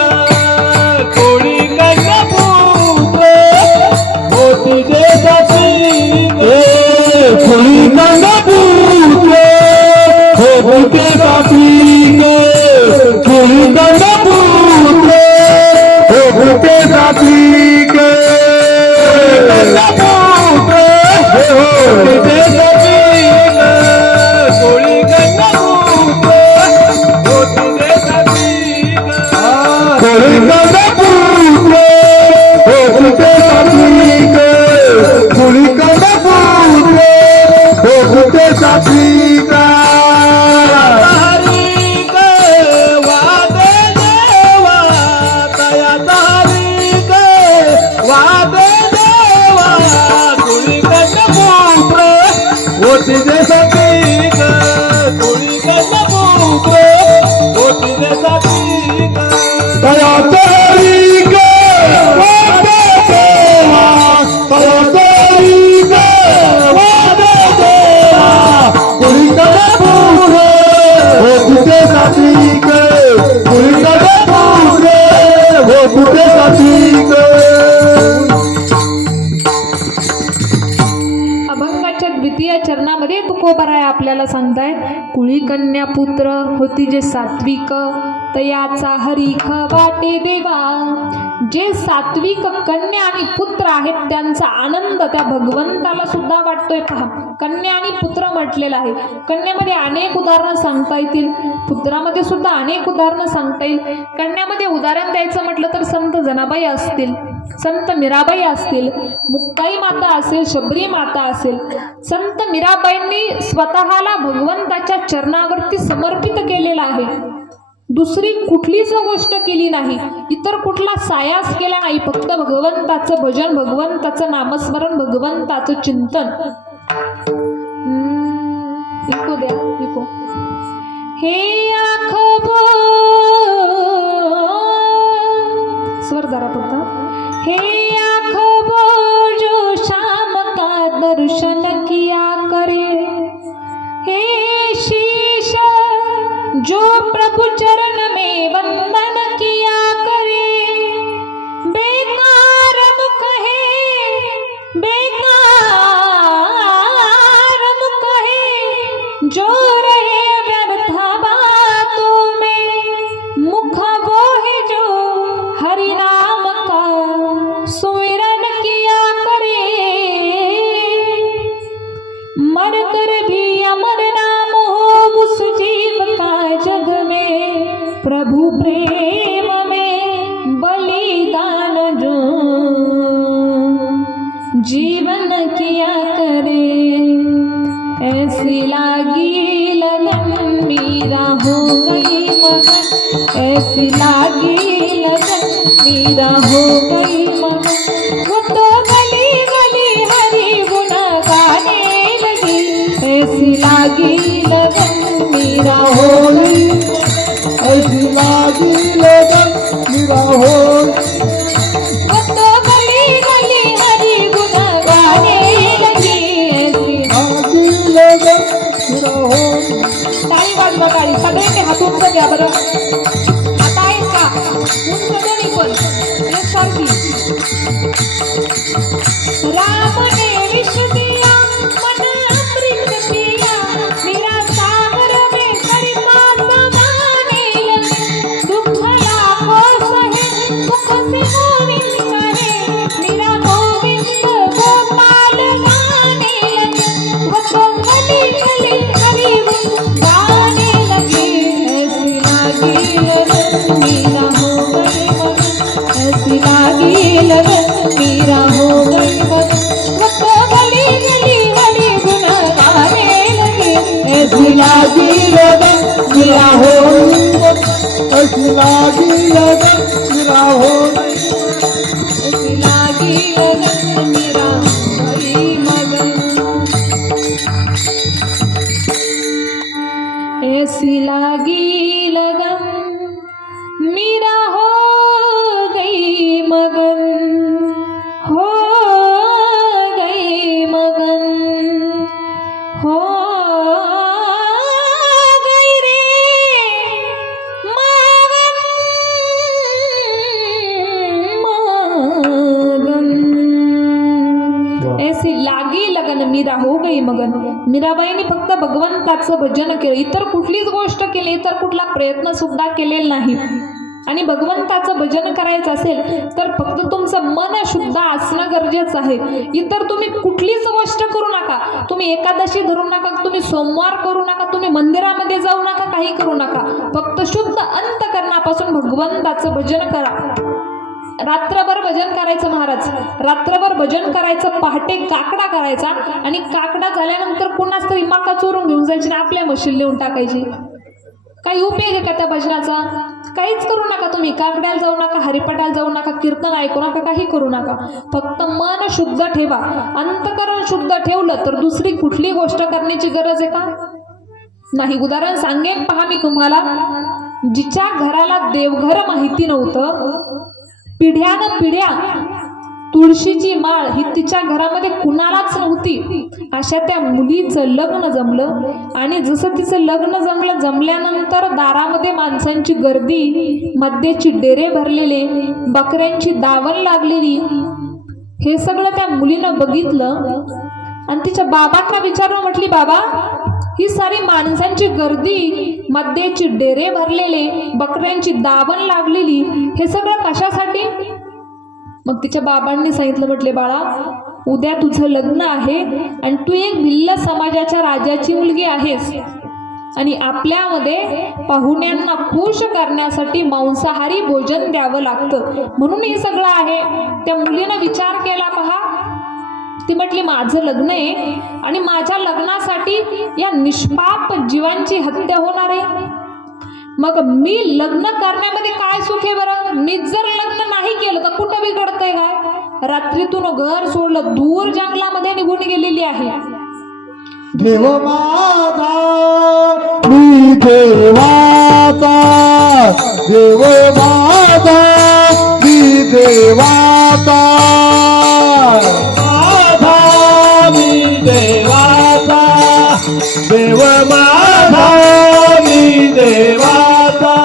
कुळी कन्या पुत्र होती जे सात्विक, कुळी कन्या पुत्र होती सात्विक, कुळी कन्या पुत्र होती सात्विक, कन्या पुत्र होती जे सात्विक, कुळी कन्या पुत्र होती जे सात्विक, कुळी कन्या पुत्र होती सात्विक, कुळी कन्या पुत्र होती सात्विक. हरिक वाद देवा तुकोबराय आपल्याला सांगताय, कुळी कन्या पुत्र होती जे सात्विक, तयाचा हरीख वाटे देवा. जे सात्विक कन्या आणि पुत्र आहेत त्यांचा आनंद त्या भगवंताला सुद्धा वाटतोय. पहा, कन्या आणि पुत्र म्हटलेलं आहे. कन्यामध्ये अनेक उदाहरणं सांगता येतील, पुत्रामध्ये सुद्धा अनेक उदाहरणं सांगता येईल. कन्यामध्ये उदाहरण द्यायचं म्हटलं तर संत जनाबाई असतील, संत मीराबाई असतील, मुक्ताई माता असेल, शबरी माता असेल. संत मीराबाईंनी स्वतःला भगवंताच्या चरणावरती समर्पित केलेलं आहे. दुसरी कुठलीच गोष्ट केली नाही, इतर कुठला सायास केला नाही, फक्त भगवंताचं भजन, भगवंताचं नामस्मरण, भगवंताचं चिंतन. इको द्या, इको. हे आखो स्वर जरा पडता. हे आखो जो शाम का दर्शन किया करे, हे शीश जो प्रभु चरण में वंदन किया करे. बेकार मुख है, बेकार मुख है जो रहे व्यर्थ बातों में. मुख वो है जो हरि नाम का सुमिरन किया करे. मर कर भी अमर नाम हो उस जीव का जग में. प्रभु प्रेम में बलिदान जो जीवन किया करे. ऐसी लागी लगन मीरा हो गई मगन, ऐसी लागी लगन मीरा हो गई मगन. वो तो गली गली हरि गुण गाने लगी. ऐसी लागी लगन मीरा हो गई, ऐसी लागी लगन मीरा हो. वो तो गली गली हरि गुण गाने लगी. ऐसी लागी लगन मीरा हो. टाळी वाजवा, टाळी सगळ्यांनी हात उंच घ्या बरं. हात आहेत का उंच दोन्ही पण एकसारखी. राम ने विष दिया मन अमृत पिया, मीरा सागर में करिश्मा समाने लगी. दुख लाखों सहे मुख से गोविंद कहे, मीरा गोविंद गोपाल गाने लगी. वो तो गली गली हरि गुण गाने लगी. ऐसी लागी लगन मीरा हो गई मगन, ऐसी लागी लगन मीरा हो गई मगन. वो तो गली गली हरि गुण गाने लगी. ऐसी लागी लगन मीरा हो. ऐसी लागी लगन मीरा हो. ऐसी लागी लगन मीरा हो गई मगन. ऐसी लागी लगन मीरा हो गई मगन, हो गई मगन, हो गई रे मगन, मगन. ऐसी लागी लगन मीरा हो गई मगन. मीराबाईंनी फक्त भगवंताचं भजन केलं, इतर कुठलीच गोष्ट केली, इतर कुठला प्रयत्न सुद्धा केलेला नाही. आणि भगवंताचं भजन करायचं असेल तर फक्त तुमचं मन शुद्ध असणं गरजेचं आहे. इतर तुम्ही कुठलीच गोष्ट करू नका. तुम्ही एकादशी धरू नका, तुम्ही सोमवार करू नका, तुम्ही मंदिरामध्ये जाऊ नका, काही करू नका. फक्त शुद्ध अंतःकरणापासून भगवंताचं भजन करा. रात्रभर भजन करायचं महाराज, रात्रभर भजन करायचं. पहाटे काकडा करायचा आणि काकडा झाल्यानंतर पुन्हा तरी मका चोरून घेऊन जायची आणि आपल्या म्हशीला नेऊन टाकायची. काही उपयोग आहे का त्या भजनाचा? काहीच करू नका. तुम्ही काकड्याला जाऊ नका, हरिपाठाला जाऊ नका, कीर्तन ऐकू नका, काही करू नका. फक्त मन शुद्ध ठेवा. अंतःकरण शुद्ध ठेवलं तर दुसरी कुठली गोष्ट करण्याची गरज आहे का? नाही. उदाहरण सांगेन पहा मी तुम्हाला. जिच्या घराला देवघर माहिती नव्हतं, पिढ्यानं पिढ्या तुळशीची माळ ही तिच्या घरामध्ये कुणालाच नव्हती, अशा त्या मुलीचं लग्न जमलं. आणि जसं तिचं लग्न जमलं, जमल्यानंतर दारामध्ये माणसांची गर्दी, मद्याची डेरे भरलेले, बकऱ्यांची दावण लागलेली, हे सगळं त्या मुलीनं बघितलं. आणि तिच्या बाबांना विचारलं, म्हटली बाबा ही सारी माणसांची गर्दी, मद्याची डेरे भरलेले, बकऱ्यांची दावण लागलेली, हे सगळं कशासाठी? मग तिच्या बाबांनी सांगितलं, म्हटले बाळा, उद्या तुझं लग्न आहे आणि तू एक भिल्ल समाजाच्या राजाची मुलगी आहेस आणि आपल्यामध्ये पाहुण्यांना खुश करण्यासाठी मांसाहारी भोजन द्यावं लागतं, म्हणून हे सगळं आहे. त्या मुलीनं विचार केला. पहा, ती म्हटली, माझं लग्न आहे आणि माझ्या लग्नासाठी या निष्पाप जीवांची हत्या होणार आहे. मग मी लग्न करण्यामध्ये काय सुख आहे बरं? मी जर लग्न नाही केलं तर कुठं बिघडतंय काय? रात्रीतून घर सोडलं, दूर जंगलामध्ये निघून गेलेली आहे. देव माझा मी देवाचा, देव माझा मी देवाचा, माझा मी देवाचा, देव माझा मी देवाचा.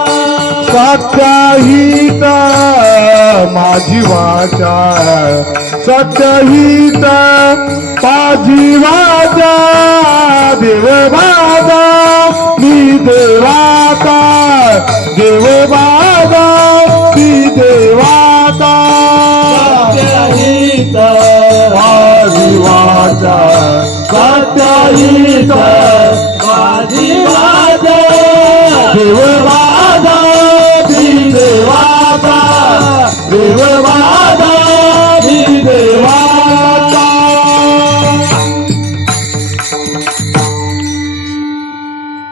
सत्यहित माझी वाचा, सत्यहित माझी वाचा, देव माझा मी देवाचा, देव माझा मी देवाचा. सत्यहित माझी वाचा, सत्यहित माझी वाचा, देव माझा मी देवाचा, देव माझा मी देवाचा.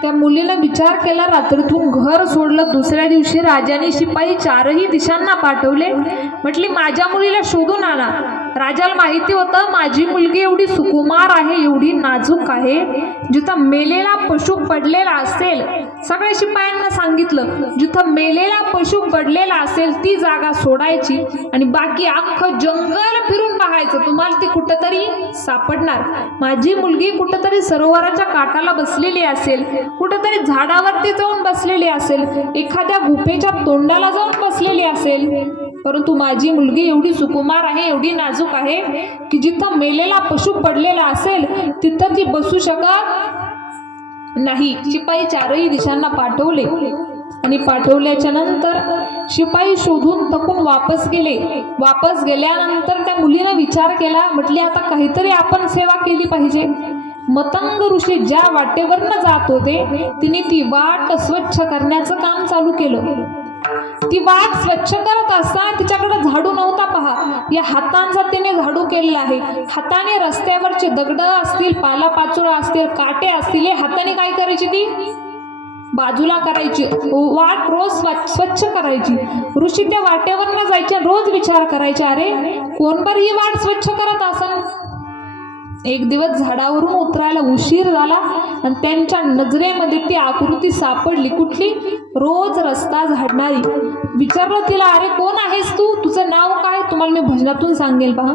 त्या मुलीनं विचार केला. रात्रीतून घर सोडलं. दुसऱ्या दिवशी राजाने शिपाई चारही दिशांना पाठवले. म्हटली, माझ्या मुलीला शोधून आणा. राजाला माहिती होतं माझी मुलगी एवढी सुकुमार आहे, एवढी नाजूक आहे, जिथं मेलेला पशु पडलेला असेल, सगळ्या शिपायांना सांगितलं, जिथं मेलेला पशु पडलेला असेल ती जागा सोडायची आणि बाकी अख्खं जंगल फिरून पाहायचं, तुम्हाला ती कुठंतरी सापडणार. माझी मुलगी कुठंतरी सरोवराच्या काठाला बसलेली असेल, कुठंतरी झाडावरती जाऊन बसलेली असेल, एखाद्या गुफेच्या तोंडाला जाऊन बसलेली असेल, परंतु माझी मुलगी एवढी सुकुमार आहे, एवढी नाजूक आहे की जिथं मेलेला पशु पडलेला असेल तिथं ती बसू शकत नाही. शिपाई चारही दिशांना पाठवले आणि पाठवल्याच्या नंतर शिपाई शोधून थकून वापस गेले. वापस गेल्यानंतर त्या मुलीनं विचार केला. म्हटली, आता काहीतरी आपण सेवा केली पाहिजे. मतंग ऋषी ज्या वाटेवरनं जात होते तिने ती वाट स्वच्छ करण्याचं काम चालू केलं. ती वाट स्वच्छ करत असताना तिच्याकडे झाडू नव्हता. पहा, या हातांचा तिने झाडू केलेला आहे. हाताने रस्त्यावरचे दगड असतील, पालापाचोळा असतील, काटे असतील, हाताने काय करायची? ती बाजूला करायची, वाट रोज स्वच्छ करायची. ऋषी त्या वाटेवरनं जायचे, रोज विचार करायचे, अरे कोण बरं ही वाट स्वच्छ करत असेल. एक दिवस झाडावरून उतरायला उशीर झाला आणि त्यांच्या नजरेमध्ये ती आकृती सापडली. कुठली? रोज रस्ता झाडणारी. विचारलं तिला, अरे कोण आहेस तू, तुझं नाव काय? तुम्हाला मी भजनातून सांगेल. पहा,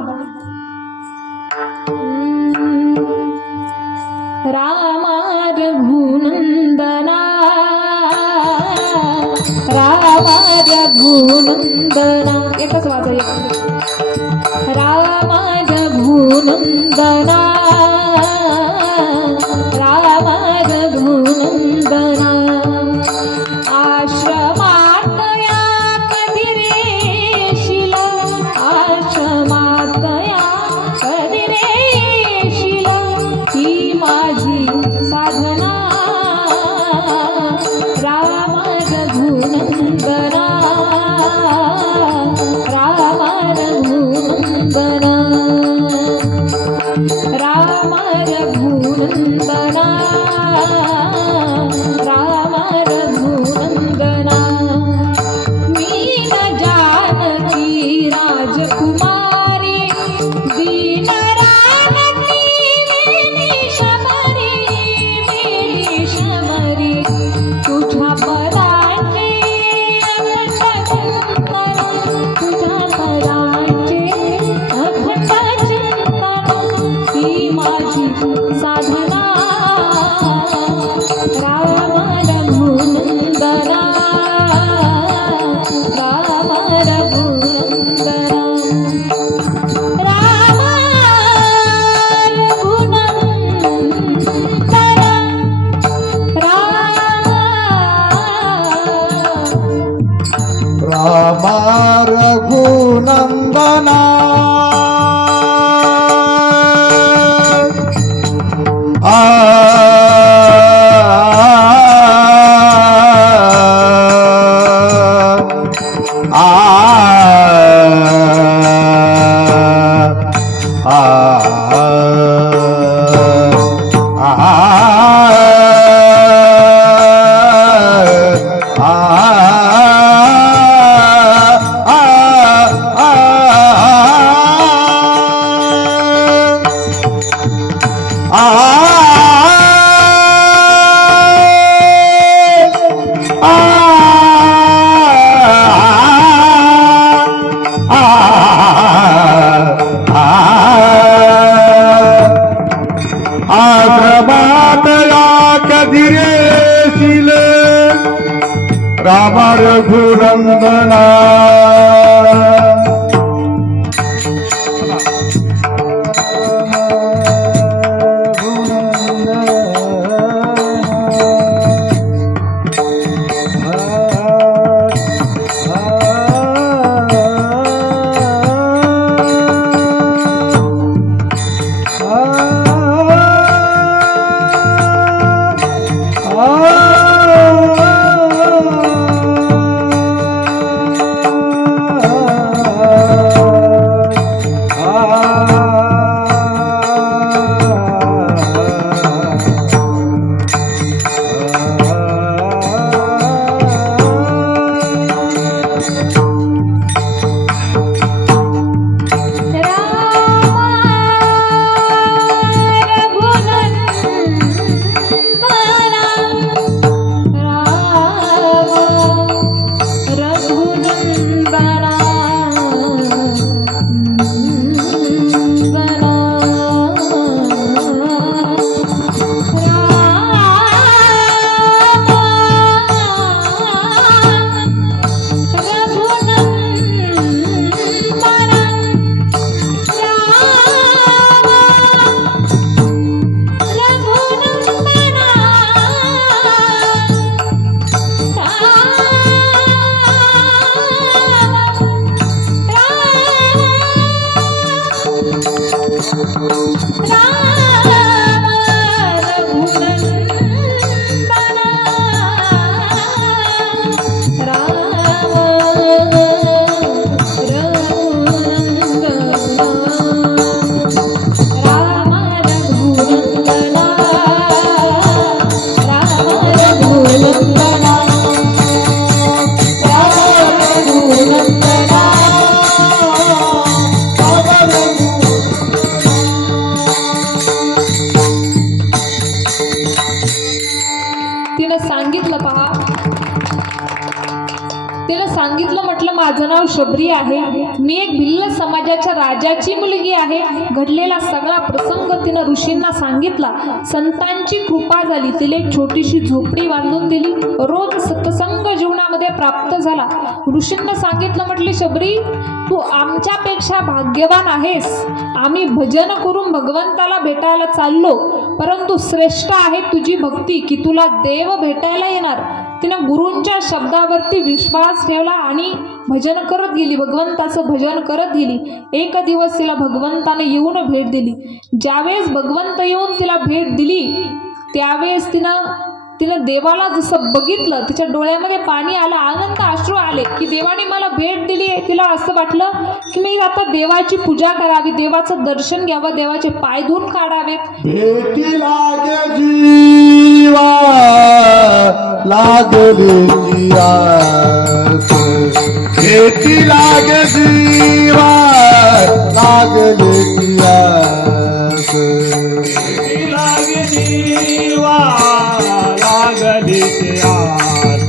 रामा रघुनंदना, रामा रघुनंदना, एकच वाचा. रामा रघुनंदना, रामा रघुनंदना. आश्रमात या कधी रेशिला, आश्रमात या कधी रेशिला, ही माझी साधना. रामा रघुनंदना, रामा रघुनंदना. धीरेशील राम रघुनंदना सांगितलं म्हटलं माझं नाव शबरी आहे, मी एक भिल्ल समाजाच्या राजाची मुलगी आहे. घडलेला सगळा प्रसंग तिनं ऋषींना सांगितला. संतांची कृपा झाली, तिला एक छोटीशी झोपडी बांधून दिली. रोज सत्संग जीवनामध्ये प्राप्त झाला. ऋषींना सांगितलं म्हटली शबरी तू आमच्यापेक्षा भाग्यवान आहेस. आम्ही भजन करून भगवंताला भेटायला चाललो, परंतु श्रेष्ठ आहे तुझी भक्ती की तुला देव भेटायला येणार. तिनं गुरूंच्या शब्दावरती विश्वास ठेवला आणि भजन करत गेली, भगवंताचं भजन करत गेली. एक दिवस तिला भगवंताने येऊन भेट दिली. ज्यावेळेस भगवंत येऊन तिला भेट दिली त्यावेळेस तिनं देवाला जसं बघितलं तिच्या डोळ्यामध्ये पाणी आलं, आनंद अश्रू आले की देवाने मला भेट दिली. तिला असं वाटलं की मी आता देवाची पूजा करावी, देवाचं दर्शन घ्यावं, देवाचे पाय धुवून काढावेत. भेटी लागे जीवा लागले जियास, भेटी लागे जीवा लागले जियास, लागे जीवा लागली ते आस,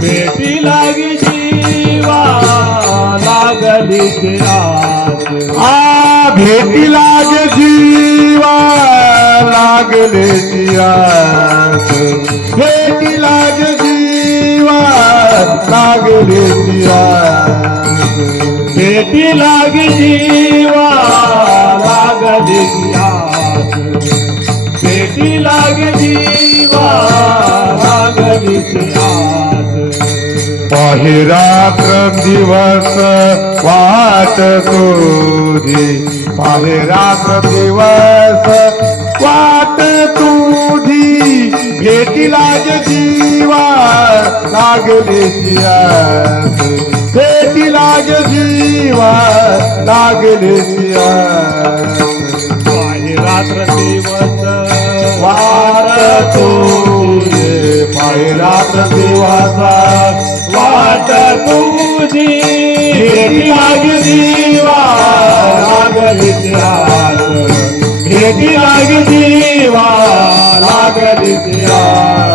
भेटी लागे जीवा लागली ते आस. भेटी लागे जीवा लागले जियास, भेटी लागे जीवा लागले जियास, भेटी लागे जीवा लागली ते आस, भेटी लागे जीवा लागली ते आस. पाहिरात्र दिवस वाट तुझी, पाहिरात्र दिवस वाट तुझी, भेटी लागे जीवा लागले जियास, भेटी लागे जीवा लागले जियास. रात्र दिवस वाट तुझे, पाहिरात्र दिवसा वाट तुझी, भेटी लागे जीवा लागली ते आस, भेटी लागे जीवा लागली ते आस.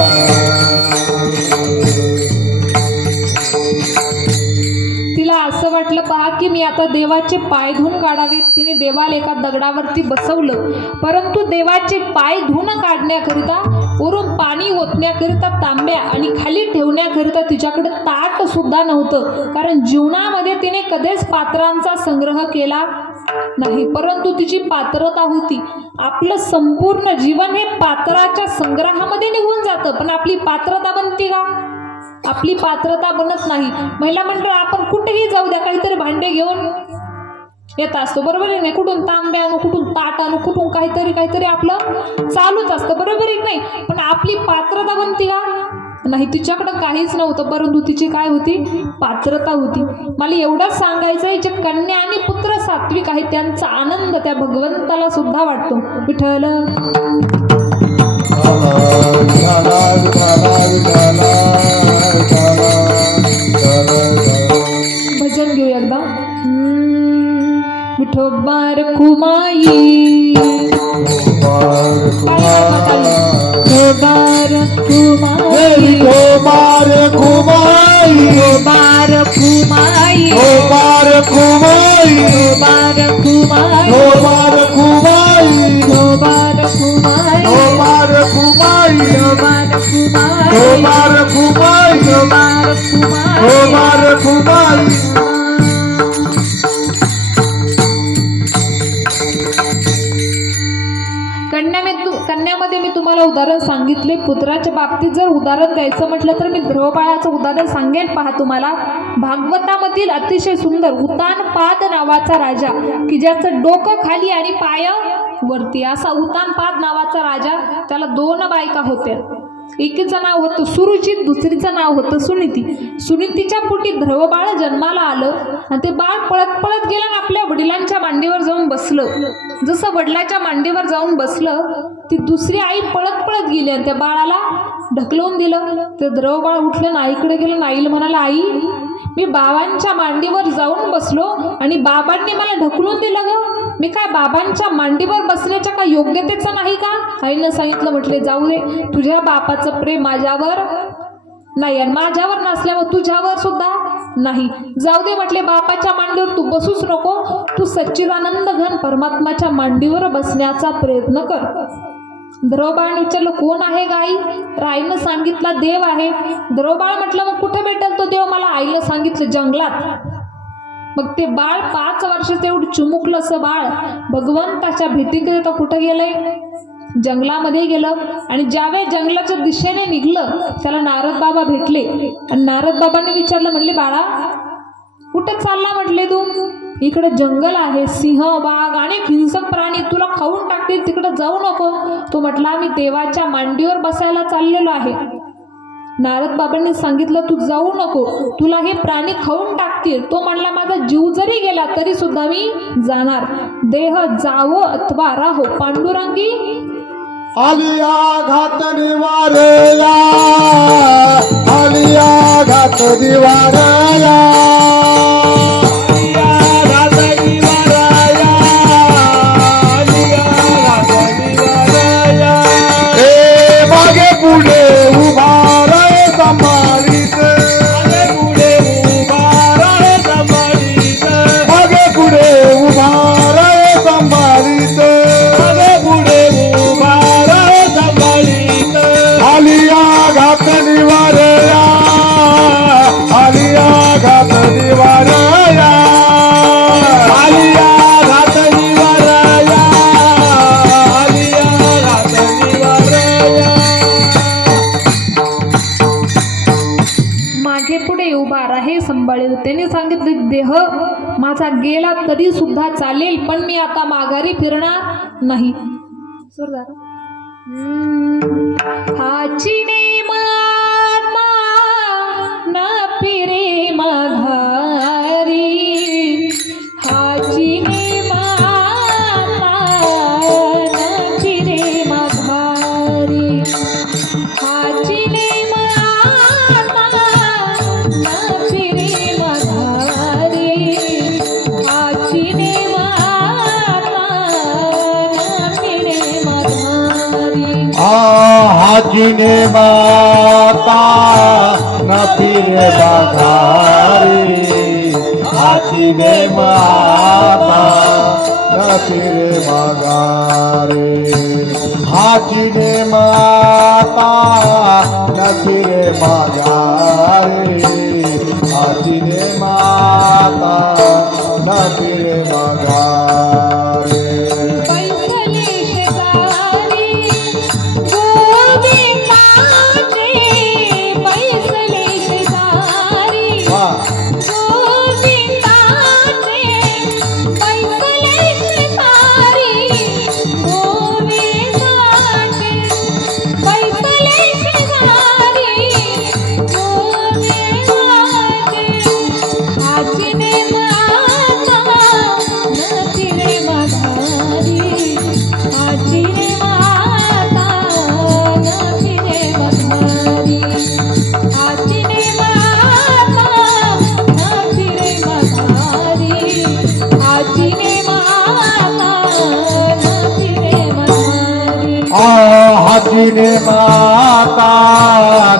तिला असं वाटलं पहा की मी आता देवाचे पाय धुवून काढावे. तिने देवाला एका दगडावरती बसवलं, परंतु देवाचे पाय धुवून काढण्याकरिता वरून पाणी ओतण्याकरिता तांब्या आणि खाली ठेवण्याकरिता तिच्याकडे ताट सुद्धा नव्हतं, कारण जीवनामध्ये तिने कधीच पात्रांचा संग्रह केला नाही. परंतु तिची पात्रता होती. आपलं संपूर्ण जीवन हे पात्राच्या संग्रहामध्ये निघून जातं, पण आपली पात्रता बनते का? आपली पात्रता बनत नाही. महिला मंडळ आपण कुठेही जाऊ द्या, काहीतरी भांडे घेऊन येत असतो, बरोबर आहे नाही? कुठून तांब्या आणू, कुठून ताट आणू, कुठून काहीतरी आपलं चालूच असतं, बरोबर आहे नाही? पण आपली पात्रता बनते का? नाही. तिच्याकडं काहीच नव्हतं, परंतु तिची काय होती? पात्रता होती. मला एवढंच सांगायचं आहे, जे कन्या आणि पुत्र सात्विक आहे त्यांचा आनंद त्या भगवंताला सुद्धा वाटतो. विठ्ठल भजन घेऊ एकदा. विठोबार कुमाई विठोबार कुमाई गोबार कुमाई विठोबार कुमाई गोबार कुमाई विठोबार कुमाई गोबार कुमाई विठोबार कुमाई गोबार कुमाई विठोबार कुमाई गोबार कुमाई विठोबार कुमाई गोबार कुमाई कन्यामध्ये मी तुम्हाला उदाहरण सांगितले. पुत्राच्या बाबतीत जर उदाहरण द्यायचं म्हटलं तर मी ध्रुवबाळाचं उदाहरण सांगेन. पहा, तुम्हाला भागवतामधील अतिशय सुंदर उतानपाद नावाचा राजा, की ज्याचं डोकं खाली आणि पाय वरती, असा उतानपाद नावाचा राजा. त्याला 2 बायका होत्या. एकीचं नाव होतं सुरुचित, दुसरीचं नाव होतं सुनीती. सुनीतीच्या पोटी ध्रुवबाळ जन्माला आलं आणि ते बाळ पळत पळत गेलं आणि आपल्या वडिलांच्या मांडीवर जाऊन बसलं. जसं वडिलाच्या मांडीवर जाऊन बसलं, ती दुसरी आई पळत पळत गेली आणि त्या बाळाला ढकलवून दिलं. ते ध्रुवबाळ उठलं, आईकडे गेलं. आईला म्हणाला, आई, मी बाबांच्या मांडीवर जाऊन बसलो आणि बाबांनी मला ढकलून दिलं ग. मी काय बाबांच्या मांडीवर बसण्याच्या का योग्यतेचं नाही का? आईनं सांगितलं, म्हटले जाऊ दे, तुझ्या बापाचं प्रेम माझ्यावर नाही आणि माझ्यावर नसल्यावर तुझ्यावर सुद्धा नाही. जाऊ दे म्हटले, बापाच्या मांडीवर तू बसूच नको, तू सच्चिदानंद घन परमात्माच्या मांडीवर बसण्याचा प्रयत्न कर. ध्रुवबाळाने विचारलं, कोण आहे गाई? तर आईनं सांगितलं, देव आहे. ध्रुवबाळ म्हटलं, मग कुठे भेटेल तो देव मला? आईला सांगितलं, जंगलात. मग ते बाळ 5 वर्षाचं एवढं चिमुकलं असं बाळ भगवंताच्या भीतीकरिता कुठं गेलंय? जंगलामध्ये गेलं. आणि ज्यावेळेस जंगलाच्या दिशेने निघलं, त्याला नारद बाबा भेटले आणि नारद बाबांनी विचारलं, म्हणले, बाळा कुठे चालला? म्हटले, तू इकडे जंगल आहे, सिंह, वाघ, अनेक हिंसक प्राणी तुला खाऊन टाकतील, तिकडे जाऊ नको. तो म्हटला, मी देवाच्या मांडीवर बसायला चाललेलो आहे. नारद बाबांनी सांगितलं, तू जाऊ नको, तुला हे प्राणी खाऊन टाकतील. तो म्हणला, माझा जीव जरी गेला तरी सुद्धा मी जाणार. देह जावो अथवा राहो, पांडुरंगी आलिया घात निवारया, आलिया घात निवारया, मागे पुढे उभा रे सांभाळीत, मागे पुढे उभा रे सांभाळीत, आलिया घात निवारया, आलिया घात निवारया, आलिया घात निवारया, आलिया घात निवारया. मागे पुढे उभा राहे सांभाळेल. त्यांनी सांगितले, देह माझा गेला तरी सुद्धा चालेल, पण मी आता माघारी फिरणार नाही. हाची नेम आत्मा न फिरे माघारी, हाची नेम आत्मा न फिरे माघारी, हाची नेम आत्मा न फिरे माघारी, हाची नेम आत्मा न फिरे माघारी. हाजीने माता न फिरे बाधारी, हाचीने माता न फिरे माघारे हाचीने माता न फिरे माघारे हाचीने माता न फिरे माघारे पैसले शेजारी गोविंदाचे पैसले शेजारी गोविंदाचे पैसले शेजारी गोविंदाचे पैसले शेजारी गोविंदाचे हाचीने माता न फिरे माघारी हाचीने माता न फिरे माघारी हाचीने माता न फिरे माघारी हाचीने माता न फिरे माघारी हाचीने माता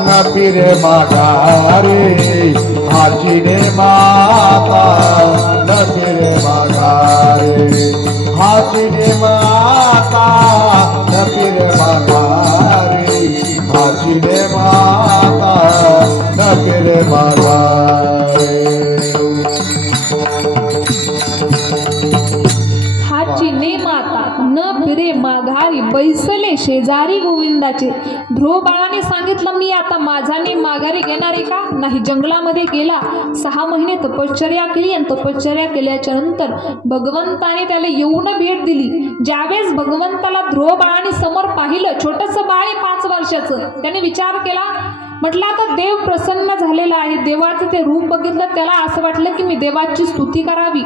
न फिरे माघारे हाचीने माता न फिरे माघारे हाचीने माता न फिरे माघारे हाचीने माता न फिरे माघारे हाचीने माता न फिरे माघारी बैसले शेजारी गोविंदाचे. ध्रुव बाळाने सांगितलं, मी आता माझाने माघारी घेणार आहे का नाही. जंगलामध्ये गेला, 6 महिने तपश्चर्या केली आणि तपश्चर्या केल्याच्या नंतर भगवंताने त्याला येऊन भेट दिली. ज्यावेळेस भगवंताला ध्रुव बाळाने समोर पाहिलं, छोटंसं बाळ आहे 5 वर्षाचं, त्याने विचार केला, म्हटलं आता देव प्रसन्न झालेला आहे. देवाचं ते रूप बघितलं, त्याला असं वाटलं की मी देवाची स्तुती करावी.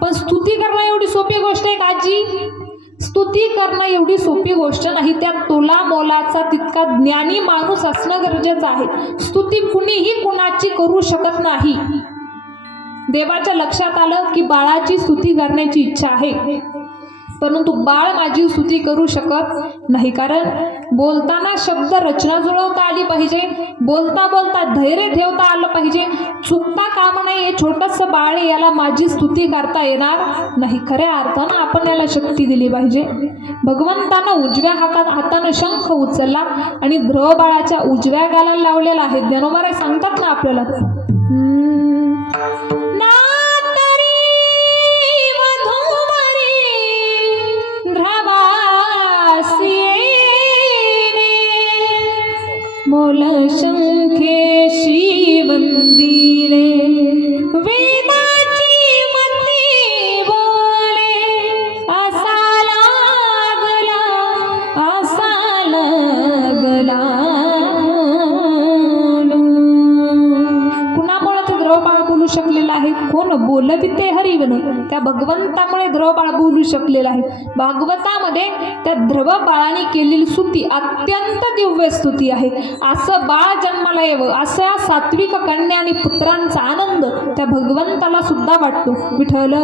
पण स्तुती करणं एवढी सोपी गोष्ट आहे का आजी? स्तुती करणं एवढी सोपी गोष्ट नाही. त्यात तोला मोलाचा तितका ज्ञानी माणूस असणं गरजेचं आहे. स्तुती कुणीही कुणाची करू शकत नाही. देवाच्या लक्षात आलं की बाळाची स्तुती करण्याची इच्छा आहे, परंतु बाळ माझी स्तुती करू शकत नाही. कारण बोलताना शब्द रचना जुळवता आली पाहिजे, बोलता बोलता धैर्य ठेवता आलं पाहिजे, चुकता काम नाही. हे छोटंसं बाळ आहे, याला माझी स्तुती करता येणार नाही. खऱ्या अर्थानं आपण याला शक्ती दिली पाहिजे. भगवंतानं उजव्या हातानं शंख उचलला आणि ध्रुव बाळाच्या उजव्या गालाला लावलेला आहे. ज्ञानोबाराय सांगतात ना आपल्याला, मोल शंखेशी वंदिले वेदाची मती बोले असा लागला कुणामुळे ते ध्रुव बाळ बोलू शकलेलं आहे? कोण बोलविते हरिवन? त्या भगवंतामुळे ध्रुव बाळ बोलू शकलेलं आहे. भागवतामध्ये त्या ध्रुव बाळाने केलेली स्तुती अत्यंत दिव्य स्तुती आहे. असं बाळ जन्माला यावं, अशा सात्विक कन्या आणि पुत्रांचा आनंद त्या भगवंताला सुद्धा वाटतो. विठ्ठल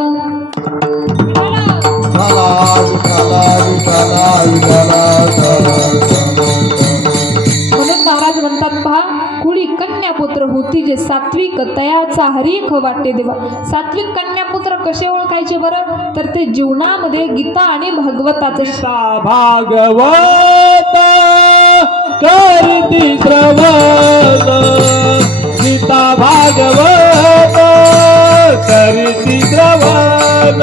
म्हणून महाराज म्हणतात, पहा, कुळी कन्यापुत्र होती जे सात्विक तयाचा हरीख वाटे देवा. सात्विक कन्यापुत्र कसे ओळखायचे बरं? तर ते जीवनामध्ये गीता आणि भागवताचं भागवत करती श्रवण गीता भागवत करती श्रवण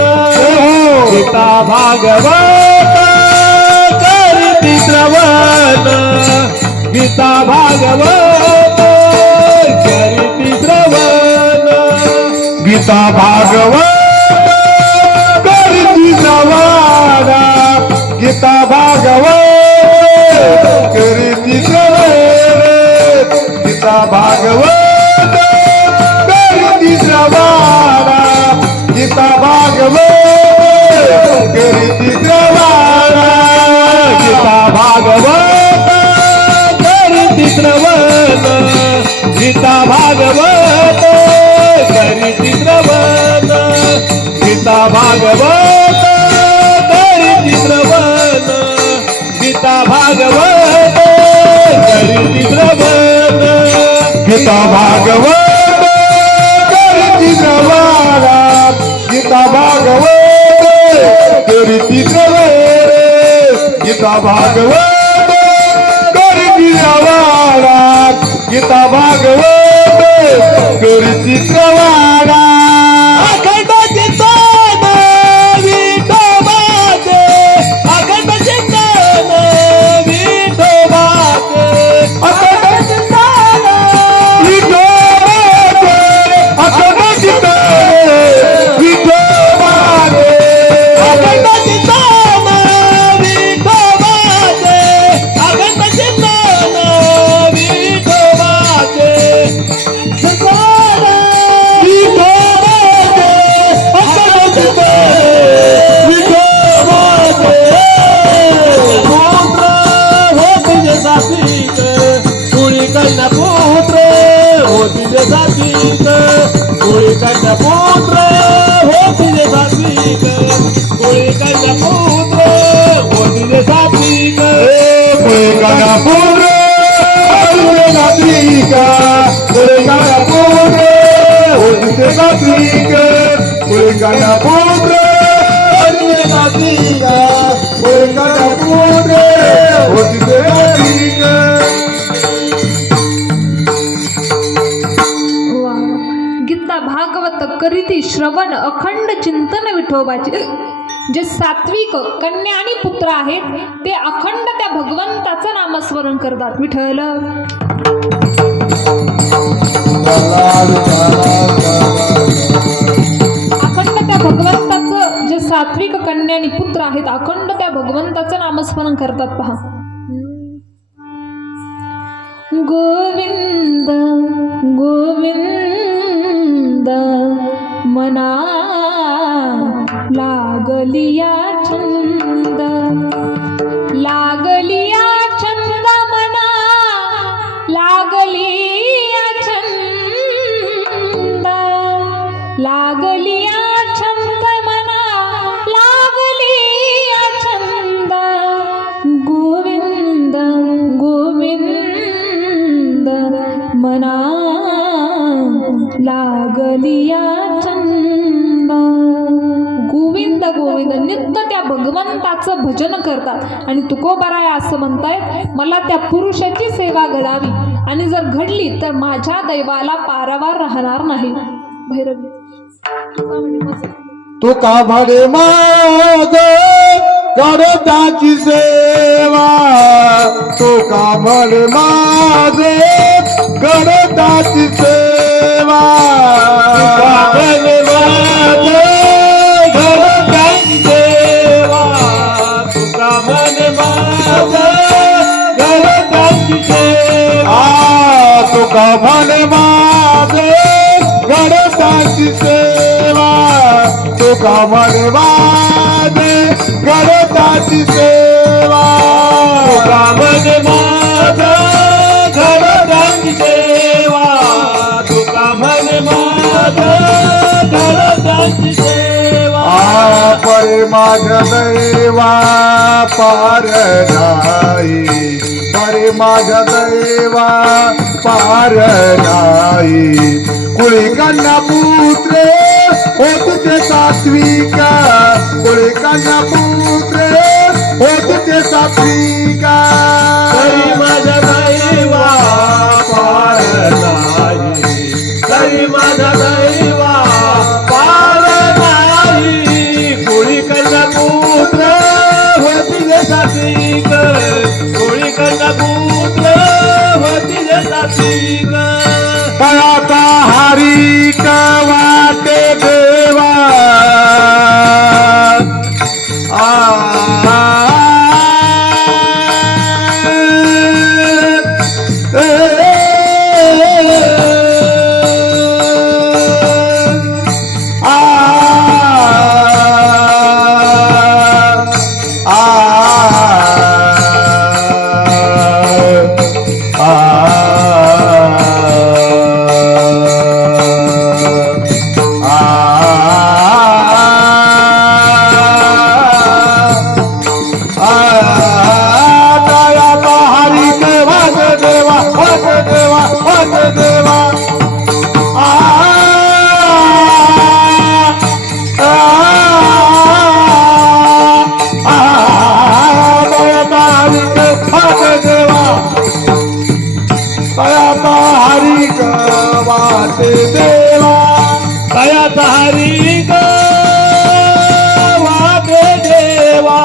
गीता भागवत करती श्रवण गीता भागवत करती श्रवण गीता भागवत करती श्रवण गीता भागवत करती श्रवण गीता भागवत करती श्रवण गीता भागवत करती श्रवण गीता भागवत करती श्रवण गीता भागवत करती श्रवण गीता भागवत करती श्रवण गीता भागवत करती श्रवण गीता भागवत करती श्रवण करीती श्रवण गीता भागवत करीती श्रवण गीता भागवत करीती श्रवण अखंड चिंतन विठोबाचे अखंड चिंतन विठोबाचे अखंड चिंतन विठोबाचे अखंड चिंतन विठोबाचे अखंड चिंतन विठोबाचे अखंड चिंतन विठोबाचे पुत्र हो तुझे सात्विक कोळी कन्या पुत्र हो तुझे सात्विक कोळी कन्या पुत्र हो तुझे सात्विक कोळी कन्या पुत्र तुझे सात्विक कोळी कन्या पुत्र हो तुझे सात्विक कोळी कन्या पुत्र तुझे सात्विक कोळी कन्या पुत्र हो तुझे सात्विक गीता भागवत करीती श्रवण अखंड चिंतन विठोबाचे जे सात्विक कन्या आणि पुत्र आहेत ते अखंड त्या भगवंताचं नामस्मरण करतात. विठ्ठल अखंड त्या भगवंताचं जे सात्विक कन्या आणि पुत्र आहेत अखंड त्या भगवंताचं नामस्मरण करतात. पहा गोविंद गोविंद मना लागलिया छंद लागलिया छंद मना लागलिया छंद लागलिया छंद मना लागलिया छंद गोविंद गोविंद मना लागलिया छंद. गोविंद गोविंद नित्य त्या भगवंताचं भजन करतात आणि तुकोबाराय असं म्हणतायत मला त्या पुरुषाची सेवा घडावी आणि जर घडली तर माझ्या दैवाला पारावार राहणार नाही. भैरवी तू का म्हणे माग करताची सेवा तू का म्हणे माग करताची सेवा तुका म्हणे माझे गणताची सेवा तुका म्हणे माझे गणताची सेवा तुका म्हणे माझे गणताची सेवा तुका म्हणे माझे गणताची सेवा परे माझ्या दैवा पार नाही परे माझ्या दैवा पार नाही कुळी कन्या पुत्र हो तुझे सात्विक कुळी कन्या पुत्र हो तुझे सात्विक तरी माझ्या दैवा पार नाही तरी माझ्या दैवा पार नाही कुळी कन्या पुत्र हो तुझे सात्विक कुळी कन्या पुत्र हो तुझे सात्विक आता हरी वाटे देवा तयाचा हरी ग वाटे देवा तयाचा हरी ग वाटे देवा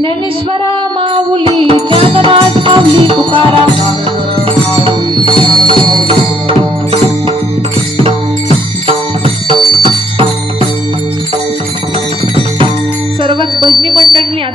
ज्ञानेश्वरा माऊली ज्ञानराज माऊली तुकाराम सर्वच भजनी मंडळींनी